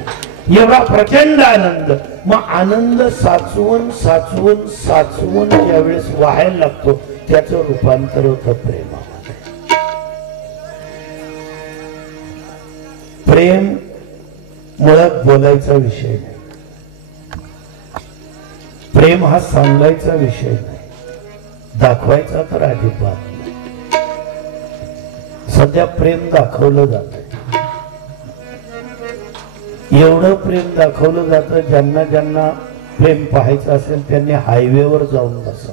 एवढा प्रचंड आनंद. मग आनंद साचवून साचवून साचवून ज्यावेळेस व्हायला लागतो त्याचं रूपांतर होतं प्रेमामध्ये. प्रेम मुळात बोलायचा विषय नाही. प्रेम हा सांगायचा विषय नाही. दाखवायचा तर अजिबात नाही. सध्या प्रेम दाखवलं जात. एवढं प्रेम दाखवलं जातं ज्यांना ज्यांना प्रेम पाहायचं असेल त्यांनी हायवेवर जाऊन बसा.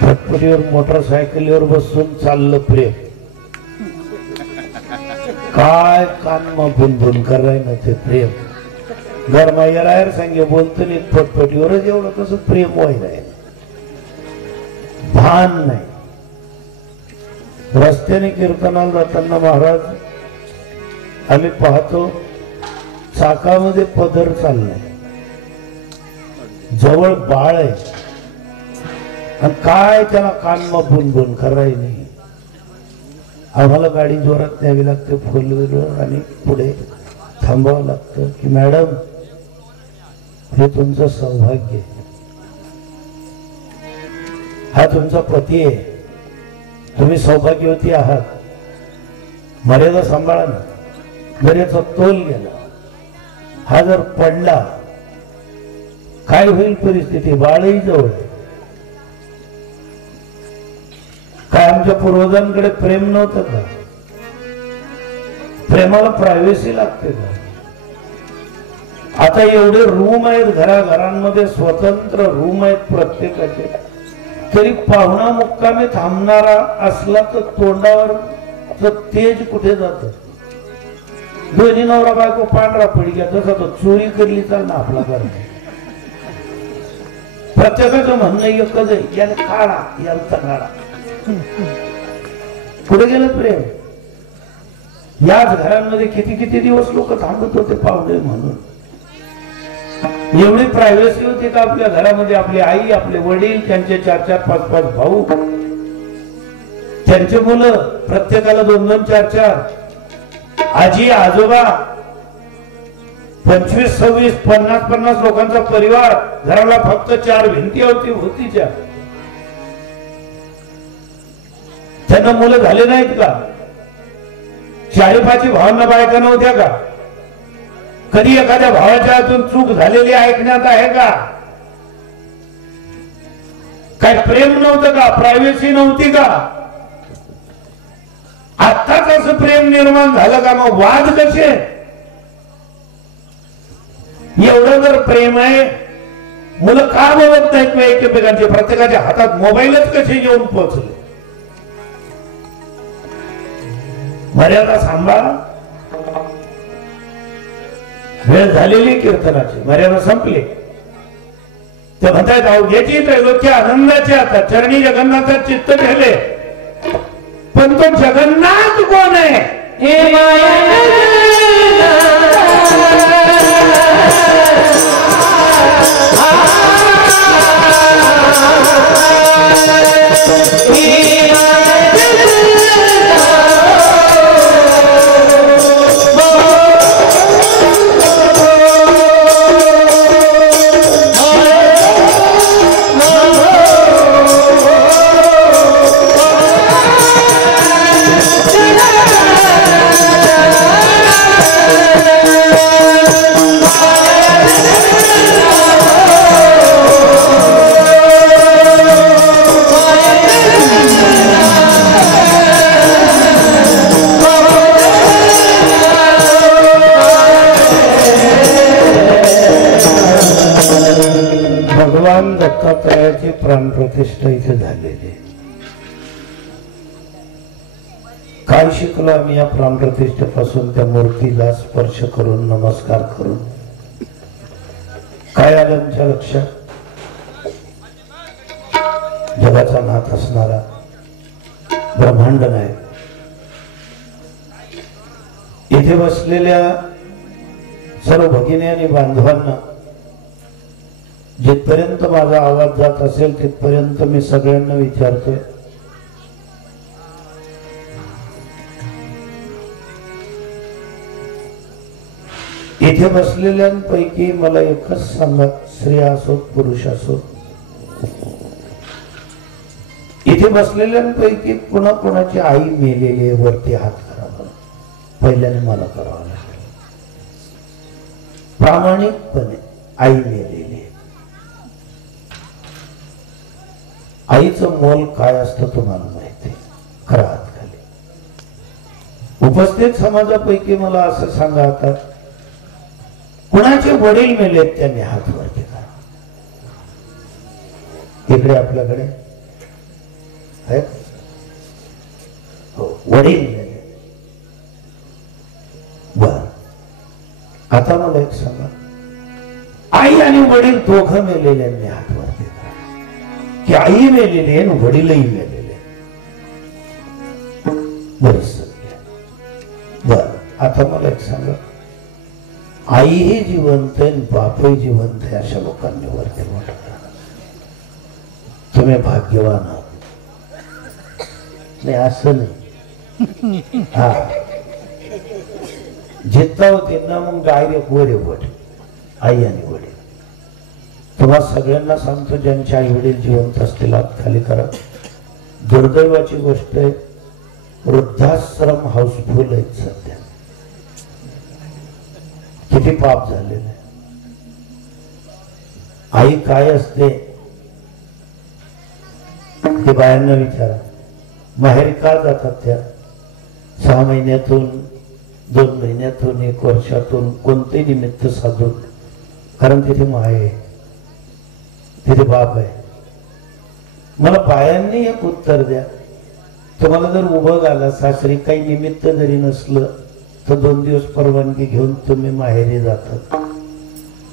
फटफटीवर मोटरसायकलीवर बसून चाललं प्रेम. काय कान मग भुनभुन कराय ना ते प्रेम. गरमायर आयर सांगे बोलतो नाही फटफटीवरच एवढं कसं प्रेम व्हायला भान नाही. रस्त्याने कीर्तनाला जाताना महाराज आम्ही पाहतो चाकामध्ये पदर चाललाय जवळ बाळ आहे आणि काय त्याला कान मग भुनभुन कराय नाही. आम्हाला गाडी जोरात न्यावी लागते फोर व्हीलर आणि पुढे थांबावं लागतं की मॅडम हे तुमचं सौभाग्य आहे. हा तुमचा पती आहे. तुम्ही सौभाग्यवती आहात. मर्यादा सांभाळा ना. जर याचा तोल गेला हा जर पडला काय होईल परिस्थिती. बाळही जवळ आहे. काय आमच्या पूर्वजांकडे प्रेम नव्हतं का. प्रेमाला प्रायव्हसी लागते का. आता एवढे रूम आहेत घराघरांमध्ये स्वतंत्र रूम आहेत प्रत्येकाचे. तरी पाहुणा मुक्कामी थांबणारा असला तर तोंडावर तेज कुठे जात. दोन्ही नवरा बायको पांढरा पडग्या तसा तो चोरी करली चाल ना आपला घर. प्रत्येकाचं म्हणणं एकच आहे, याला काढा, यांचा काढा. कुठे गेलं प्रेम? याच घरांमध्ये किती किती दिवस लोक थांबत होते पाहुणे म्हणून. एवढी प्रायव्हसी होती का आपल्या घरामध्ये? आपली आई, आपले वडील, त्यांचे 4-4, 5-5 भाऊ, त्यांचे मुलं, प्रत्येकाला 2-2, 4-4, आजी आजोबा, 25, 26, 50 लोकांचा परिवार. घराला फक्त 4 भिंती होतीच्या. त्यांना मुलं झाले नाहीत का? 4-5 भावांना बायका नव्हत्या का? कधी एखाद्या भावाच्या हातून चूक झालेली ऐकण्यात आहे का? काय प्रेम नव्हतं का? प्रायव्हसी नव्हती का? आत्ताच असं प्रेम निर्माण झालं का? मग वाद कसे? एवढं जर प्रेम आहे, मुलं का बोलत नाहीत मग एकमेकांचे? प्रत्येकाच्या हातात मोबाईलच कसे येऊन पोहोचले? मर्यादा सांभाळा. वेळ झालेली कीर्तनाची, मर्यादा संपली. ते म्हणतायत अवघ्याची त्रैलोक्य आनंदाची आता चरणी जगन्नाथात चित्त ठेवले. पण तो जगन्नाथ कोण आहे? भगवान दत्तात्रयाची प्राणप्रतिष्ठा इथे झालेली. काय शिकलो आम्ही या प्राणप्रतिष्ठेपासून? त्या मूर्तीला स्पर्श करून, नमस्कार करून काय आलं आमच्या लक्षात? जगाचा नाथ असणारा ब्रह्मांड नाही. इथे बसलेल्या सर्व भगिनी आणि बांधवांना जिथपर्यंत माझा आवाज जात असेल तिथपर्यंत मी सगळ्यांना विचारतोय, इथे बसलेल्यांपैकी मला एकच सांगा, स्त्रिया असोत पुरुष असोत, इथे बसलेल्यांपैकी कुणाकुणाची आई मेलेली आहे? वरती हात करा. पहिल्याने मला करावं लागेल. प्रामाणिकपणे आई मेलेली. आईचं मोल काय असतं तुम्हाला माहिती? खरा हात खाली. उपस्थित समाजापैकी मला असं सांगा, आता कुणाचे वडील मेलेत त्यांनी हात वरती करा. इकडे आपल्याकडे आहेत? हो, वडील मेले. बर, आता मला एक सांगा, आई आणि वडील दोघं मेलेल्यांनी हात वरती करा. की आई मेलेली आहे, वडीलही मेलेले. बरंच. बर, आता मला एक सांगा, आईही जिवंत आहे, बापही जिवंत आहे, अशा लोकांनी वरती मोठं करा. तुम्ही भाग्यवान आहात. नाही असं नाही. हा, जिद्दा होते ना मग डायरेक्ट वर वट आई आणि वडील. तुम्हा सगळ्यांना सांगतो, ज्यांचे आई वडील जिवंत असतील हात खाली करा. दुर्दैवाची गोष्ट आहे, वृद्धाश्रम हाऊसफुल आहेत सध्या. किती पाप झालेले. आई काय असते हे बायांना विचारा. माहेरी का जातात त्या? 6 महिन्यातून, 2 महिन्यातून, 1 वर्षातून, कोणते निमित्त साधून. कारण तिथे माय आहे, तिथे बाप आहे. मला बायांनी एक उत्तर द्या. तुम्हाला जर उभं आला सासरी, काही निमित्त जरी नसलं तर 2 दिवस परवानगी घेऊन तुम्ही माहेरी जातात.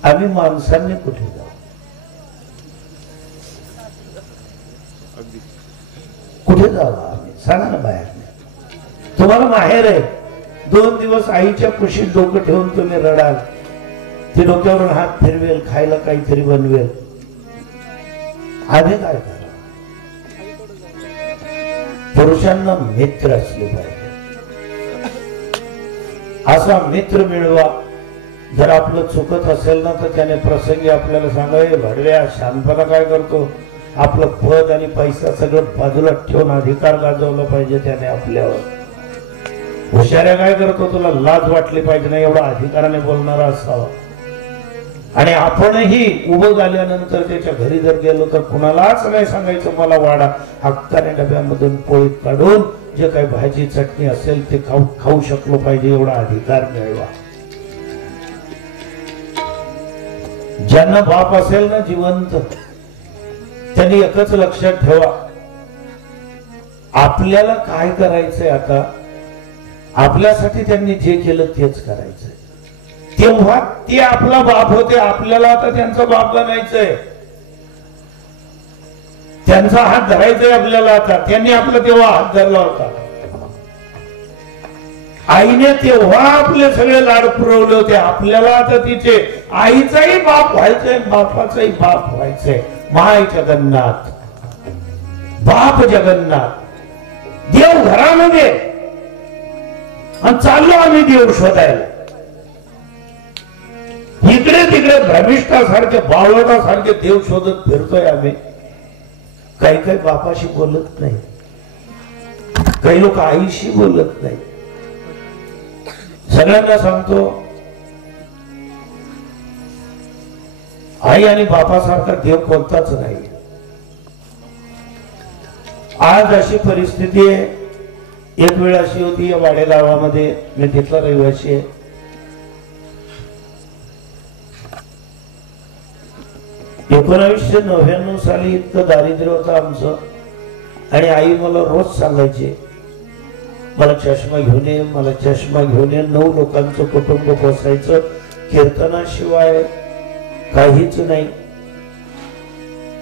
आम्ही माणसांनी कुठे जाऊ? कुठे जावं आम्ही सांगा ना बाहेर. तुम्हाला माहेर आहे, 2 दिवस आईच्या कुशीत डोकं ठेवून तुम्ही रडाल, ती डोक्यावरून हात फिरवेल, खायला काहीतरी बनवेल. आम्ही काय करा? पुरुषांना मित्र असले पाहिजे. असा मित्र मिळवा, जर आपलं चुकत असेल ना तर त्याने प्रसंगी आपल्याला सांगावे, भडव्या शानपणा काय करतो, आपलं पद आणि पैसा सगळं बाजूला ठेवून अधिकार गाजवला पाहिजे त्याने आपल्यावर. हुशाऱ्या काय करतो, तुला लाज वाटली पाहिजे ना एवढा अधिकाराने बोलणारा असावा. आणि आपणही उभं झाल्यानंतर त्याच्या घरी जर गेलो तर कुणालाच नाही सांगायचं मला वाडा, हक्काने डब्यामधून पोळी काढून जे काही भाजी चटणी असेल ते खाऊ शकलो पाहिजे एवढा अधिकार मिळवा. ज्यांना बाप असेल ना जिवंत, त्यांनी एकच लक्षात ठेवा, आपल्याला काय करायचंय आता, आपल्यासाठी त्यांनी जे केलं तेच करायचंय. तेव्हा ते आपला बाप होते, आपल्याला आता त्यांचा बाप बनायचंय, त्यांचा हात धरायचाय आपल्याला. आता त्यांनी आपला तेव्हा हात धरला होता. आईने तेव्हा आपले सगळे लाड पुरवले होते, आपल्याला आता तिचे आईचाही बाप व्हायचंय, बापाचाही बाप व्हायचंय. माय जगन्नाथ, बाप जगन्नाथ, देव घरामध्ये, आणि चाललो आम्ही देव शोधायला. इकडे तिकडे भ्रमिष्ठासारखे बावळटासारखे देव शोधत फिरतोय आम्ही. काही काही बापाशी बोलत नाही, काही लोक आईशी बोलत नाही. सगळ्यांना सांगतो, आई आणि बापासारखा देव कोणताच नाही. आज अशी परिस्थिती आहे. एक वेळ अशी होती या वाडे गावामध्ये, मी तिथला रहिवासी आहे. (1999) साली इतकं दारिद्र्य होतं आमचं, आणि आई मला रोज सांगायची, मला चष्मा घेऊन ये, मला चष्मा घेऊन ये. 9 लोकांचं कुटुंब पोसायचं, कीर्तनाशिवाय काहीच नाही.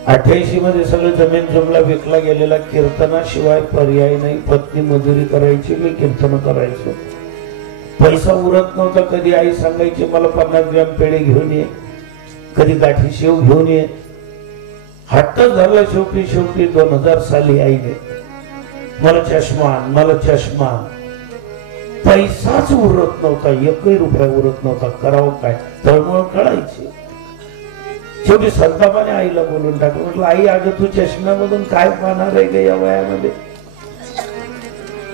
88 मध्ये सगळं जमीन जुमला विकला गेलेला, कीर्तनाशिवाय पर्याय नाही. पत्नी मजुरी करायची, मी कीर्तन करायचो. पैसा उरत नव्हता. कधी आई सांगायची मला 50 ग्रॅम पेढे घेऊन ये, कधी गाठी शेव घेऊन ये. हट्ट झाला शेवटी 2000 साली आईने, मला चष्मा आण, मला चष्मा आण. पैसाच उरत नव्हता, 1 रुपया उरत नव्हता. करावं काय, तळमळ कळायची. शेवटी संतापाने आईला बोलून टाकलं. म्हटलं आई, अगं तू चष्म्यामधून काय पाहणार आहे ग या वयामध्ये,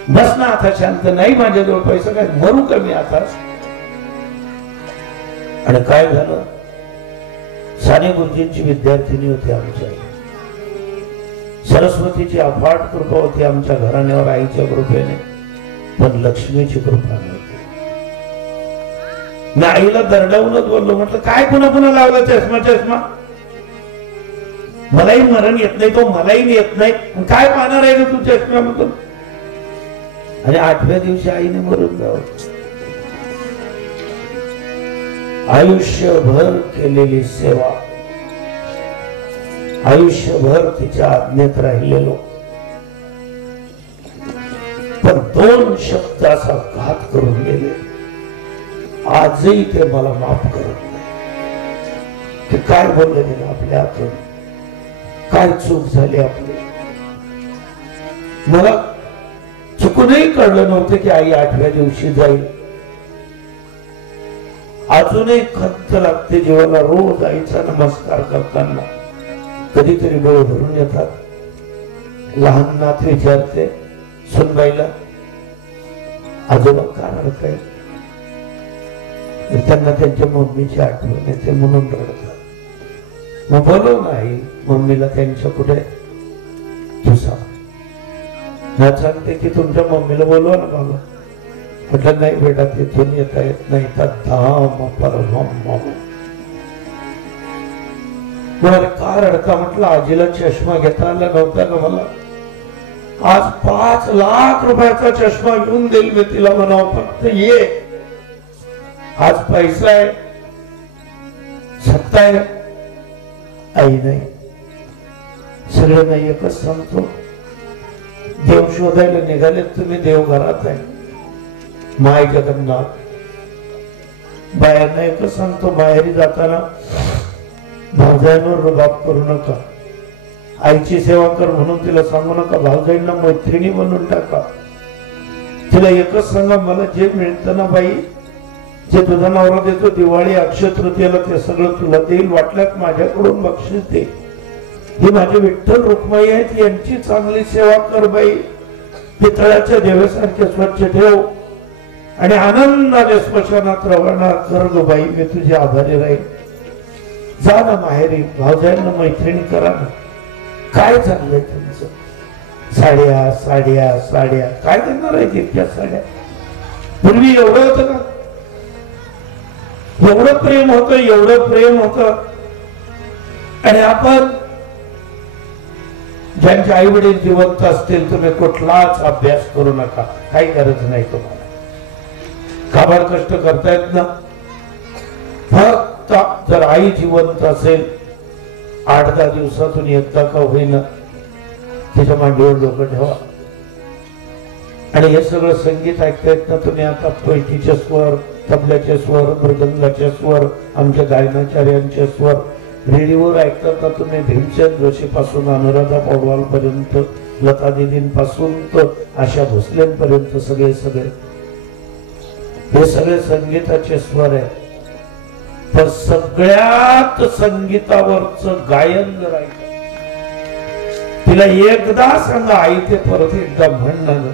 बस ना आता शांत. नाही माझ्याजवळ पैसा, काय मरू का मी आता. आणि काय झालं, साने गुरुजींची विद्यार्थिनी होती आमच्या आई. सरस्वतीची अफाट कृपा होती आमच्या घराण्यावर आईच्या कृपेने, पण लक्ष्मीची कृपा नव्हती. मी आईला दरडावूनच बोललो, म्हटलं काय पुन्हा पुन्हा लावला चष्मा चष्मा, मलाही मरण येत नाही, तो मलाही येत नाही, काय पाहणार आहे तू चष्म्यामधून. आणि 8व्या दिवशी आईने मरून जावं. आयुष्यभर केलेली सेवा, आयुष्यभर तिच्या आज्ञेत राहिलेलो, पण 2 शब्द असा घात करून गेले. आजही ते मला माफ करत नाही. ते काय बोलले गेलं आपल्या हातून, काय चूक झाली आपली. मला चुकूनही कळलं नव्हतं की आई 8व्या दिवशी जाईल. अजूनही खंत लागते जीवाला रोज आईचा नमस्कार करताना. कधीतरी डोळे भरून येतात. लहान नात विचारते सुनबाईला, आजोबा का रडताय. त्यांना त्यांच्या मम्मीची आठवण येते म्हणून रडतात. मग बोलव ना आई मम्मीला त्यांच्या कुठे, तू सांग. सांगते की तुमच्या मम्मीला बोलवा ना बाबा. म्हटलं नाही बेटा, तिथून येता येत नाही. धाम परम का रडता. म्हटलं आजीला चष्मा घेता आला नव्हता का मला. आज 5 लाख रुपयाचा चष्मा घेऊन देईल मी तिला, म्हणावं फक्त ये. आज पैसा आहे, सत्ता आहे, आई नाही. सगळ्यांना एकच सांगतो, देव शोधायला निघाले तुम्ही, देव घरात आहे. माय जगन्नाथ बाहेरना एकच सांगतो, बाहेर जाताना भावजाईंवर रुबाब करू नका. आईची सेवा कर म्हणून तिला सांगू नका. भावजाईंना मैत्रिणी बनवून टाका. तिला एकच सांगा, मला जे मिळतं ना बाई, जे तुझा नवरा देतो दिवाळी अक्षय तृतीयेला, ते सगळं तुला देईल. वाटल्यात माझ्याकडून बक्षीस दे. ही माझे विठ्ठल रुक्माई आहेत, यांची चांगली सेवा कर बाई. पितळाच्या देवासारखे स्वच्छ ठेव आणि आनंदाने स्मशानात रवाना कर गो बाई. मी तुझी आभारी राहील. जा ना माहेरी, भावजाईंना मैत्रिणी करा ना. काय चाललंय तुमचं? साड्या साड्या साड्या, काय करणार आहे इतक्या साड्या? पूर्वी एवढं होतं का? एवढं प्रेम होतं, एवढं प्रेम होतं. आणि आपण ज्यांचे आई वडील जिवंत असतील, तुम्ही कुठलाच अभ्यास करू नका, काही गरज नाही तुम्हाला. काबाड कष्ट करतायत ना. फक्त जर आई जिवंत असेल, 8-10 दिवसातून एकदा का होईना तिच्या मांडीवर डोकं ठेवा. आणि हे सगळं संगीत ऐकतायत ना तुम्ही आता, पैठीचे स्वर, तबल्याचे स्वर, मृदंगाचे स्वर, आमच्या गायनाचार्यांचे स्वर रेडिओवर ऐकतात ना तुम्ही. भीमसेन जोशी पासून अनुराधा पौडवाल पर्यंत, लता दिदींपासून तर आशा भोसलेंपर्यंत सगळे हे सगळे संगीताचे स्वर आहे. तर सगळ्यात संगीतावरच गायन जर ऐका, तिला एकदा सांगा आई, ते परत एकदा म्हणणं,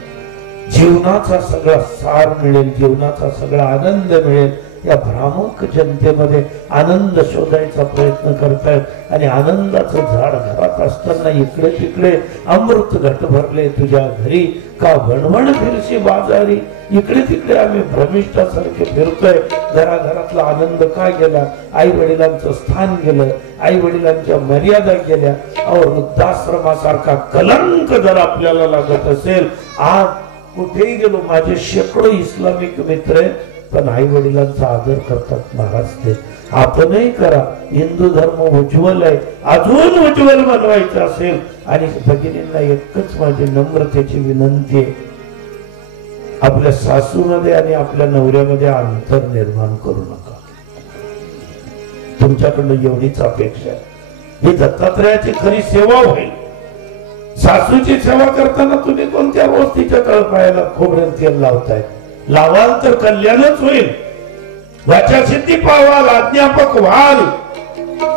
जीवनाचा सगळा सार मिळेल, जीवनाचा सगळा आनंद मिळेल. या भ्रामक जनतेमध्ये आनंद शोधायचा प्रयत्न करतायत आणि आनंदाचं झाड घरात असताना इकडे तिकडे अमृत घट भरले तुझ्या घरी, का वणवण फिरशी बाजारी. इकडे तिकडे आम्ही भ्रमिष्ठासारखे फिरतोय. घराघरातला आनंद का गेला? आई वडिलांचं स्थान गेलं, आई वडिलांच्या मर्यादा गेल्या. और वृद्धाश्रमासारखा कलंक जर आपल्याला लागत असेल, आज कुठेही गेलो, माझे शेकडो इस्लामिक मित्र आहेत, पण आई वडिलांचा आदर करतात महाराज. ते आपणही करा. हिंदू धर्म उज्ज्वल आहे, अजून उज्ज्वल बनवायचं असेल. आणि भगिनींना एकच माझी नम्रतेची विनंती आहे, आपल्या सासूमध्ये आणि आपल्या नवऱ्यामध्ये अंतर निर्माण करू नका. तुमच्याकडनं एवढीच अपेक्षा आहे. ही दत्तात्रयाची खरी सेवा होईल. सासूची सेवा करताना तुम्ही कोणत्या गोष्टीच्या तळपायाला खोबऱ्यात तेल लावताय? लावाल तर कल्याणच होईल. वाचा सिद्धी पावाल, अध्यापक व्हाल.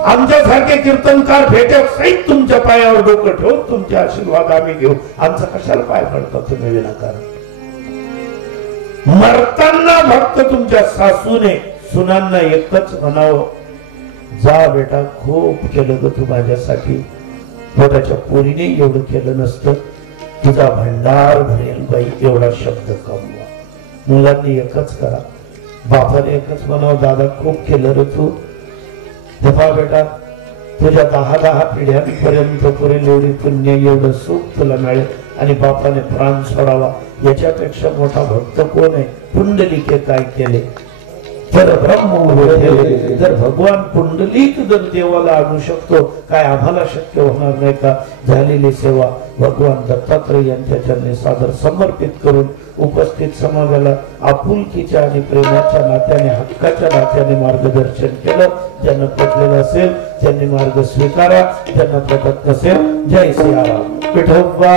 आमच्यासारखे कीर्तनकार भेटत सहित तुमच्या पायावर डोकं ठेवून तुमचे आशीर्वाद आम्ही घेऊ. आमचा कशाला पाय पडता तुम्ही विनाकारण? मरताना भक्त तुमच्या सासूने सुनांना एकच म्हणावं, जा बेटा, खूप केलं ग तू माझ्यासाठी. पोटाच्या पोरीने एवढं केलं नसतं, तुझा भंडार भरेल बाई, एवढा शब्द कमवा. मुलांनी एकच करा, बापाने एकच म्हणावं, दादा खूप केलं रे तू. दफा बेटा, तुझ्या 10 पिढ्यांपर्यंत पुरेल एवढी पुण्य, एवढं सुख तुला मिळेल. आणि बापाने प्राण सोडावा, याच्यापेक्षा मोठा भक्त कोण आहे? पुंडलिके काय केले? तर ब्रह्म उभे ठेवले. जर भगवान पुंडलिक जर देवाला आणू शकतो, काय आम्हाला शक्य होणार नाही का? झालेली सेवा भगवान दत्तात्रय यांच्या चरणी सादर समर्पित करून उपस्थित समाजाला आपुलकीच्या आणि प्रेमाच्या नात्याने, हक्काच्या नात्याने मार्गदर्शन केलं. ज्यांना पटलेलं असेल त्यांनी मार्ग स्वीकारा, ज्यांना पटत नसेल जय सियाराम. विठोबा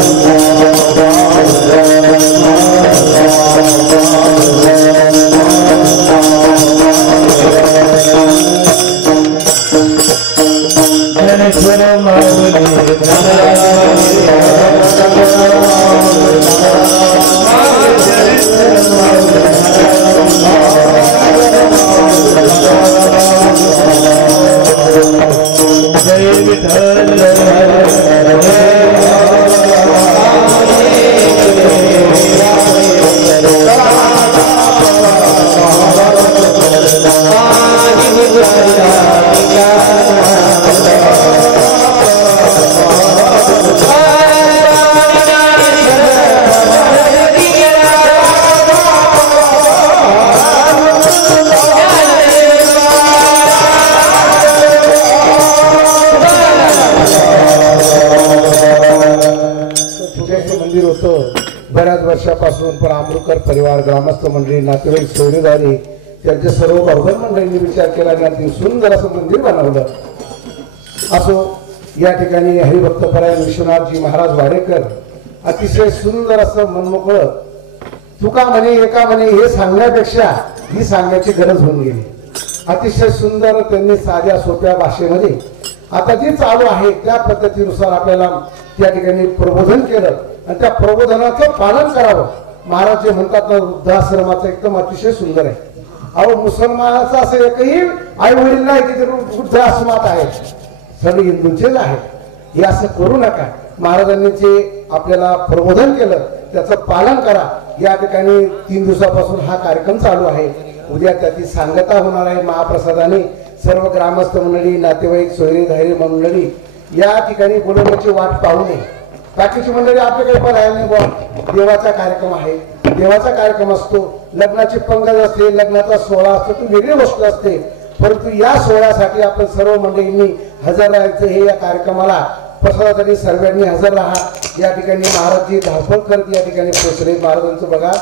Oh बऱ्याच वर्षापासून पण अमृतकर परिवार, ग्रामस्थ मंडळी, नातेवाईक, सोयरेदारी, त्यांचे सर्व भावबंद मंडळींनी विचार केला आणि अगदी सुंदर असं मंदिर बनवलं. असो, या ठिकाणी हरिभक्तपरायण विश्वनाथजी महाराज वाडेकर अतिशय सुंदर असं मनमोकळं, तुका म्हणे एका म्हणे हे सांगण्यापेक्षा ही सांगण्याची गरज होऊन गेली. अतिशय सुंदर त्यांनी साध्या सोप्या भाषेमध्ये आता जी चालू आहे त्या पद्धतीनुसार आपल्याला त्या ठिकाणी प्रबोधन केलं आणि त्या प्रबोधनाचं पालन करावं. महाराज जे म्हणतात ना, वृद्धाश्रमाचं एकदम अतिशय सुंदर आहे. अहो, मुसलमानाचं असं एकही आई वडील नाही की ते वृद्धाश्रमात आहेत, सगळे हिंदूंचेच आहेत. हे असं करू नका. महाराजांनी जे आपल्याला प्रबोधन केलं त्याचं पालन करा. या ठिकाणी 3 दिवसापासून हा कार्यक्रम चालू आहे. उद्या त्याची सांगता होणार आहे महाप्रसादाने. सर्व ग्रामस्थ मंडळी, नातेवाईक, सोयरे धायरे मंडळी या ठिकाणी बोलवण्याची वाट पाहू नये. बाकीची मंडळी आपल्याकडे पण आहे नाही, देवाचा कार्यक्रम आहे, देवाचा कार्यक्रम असतो, लग्नाची पंगत असते, लग्नाचा सोहळा असतो, ती वेगळी गोष्ट असते. परंतु या सोहळ्यासाठी आपण सर्व मंडळींनी हजर राहायचं. हे या कार्यक्रमाला प्रसादासाठी सर्वांनी हजर राहा. या ठिकाणी महाराजजी धावपळ करत या ठिकाणी पोहोचले. महाराजांचं बघा,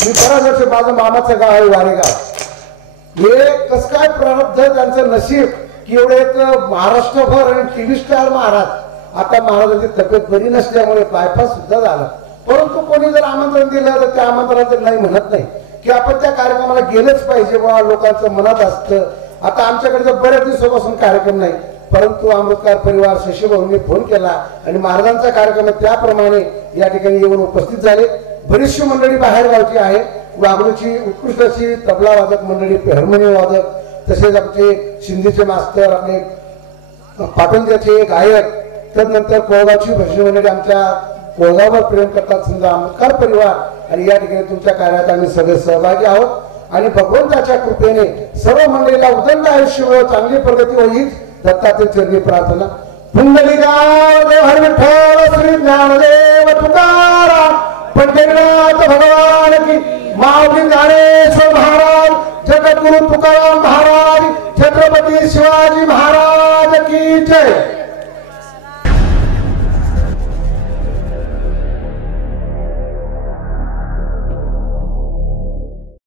मी बराच वर्ष, माझं मामाचं गाव आहे वारेगाव. हे कसं काय प्रारब्ध, त्यांचं नशीब की एवढे एक महाराष्ट्रभर आणि टीव्ही स्टार महाराज. आता महाराजांची तब्येत बरी नसल्यामुळे बायपास सुद्धा झाला. परंतु कोणी जर आमंत्रण दिलं तर त्या आमंत्रणाचं नाही म्हणत नाही की आपण त्या कार्यक्रमाला गेलंच पाहिजे बा, लोकांचं मनात असतं. आता आमच्याकडे तर बऱ्याच दिवसापासून कार्यक्रम नाही, परंतु अमृतकर परिवार शशीभाऊंनी फोन केला आणि महाराजांचा कार्यक्रम त्याप्रमाणे या ठिकाणी येऊन उपस्थित झाले. बरीचशी मंडळी बाहेर गावची आहे. वाघरूची उत्कृष्ट अशी तबला वादक मंडळी, हार्मोनियम वादक, तसेच आमचे शिंदेचे मास्तर, आपले पाटणचे गायक, त्यानंतर कोळगावची भजनी मंडळी आमच्या कोळगाववर प्रेम करतात समजा अमृतकर परिवार. आणि या ठिकाणी तुमच्या कार्यात आम्ही सगळे सहभागी आहोत आणि भगवंताच्या कृपेने सर्व मंडळीला उदंड आयुष्य, चांगली प्रगती होईल. दत्ताचे चरणी प्रार्थना. पुंडलिकार्थ हरी विठ्ठल श्री ज्ञानदेव तुकाराम पंढरीनाथ भगवान की माऊली ज्ञाने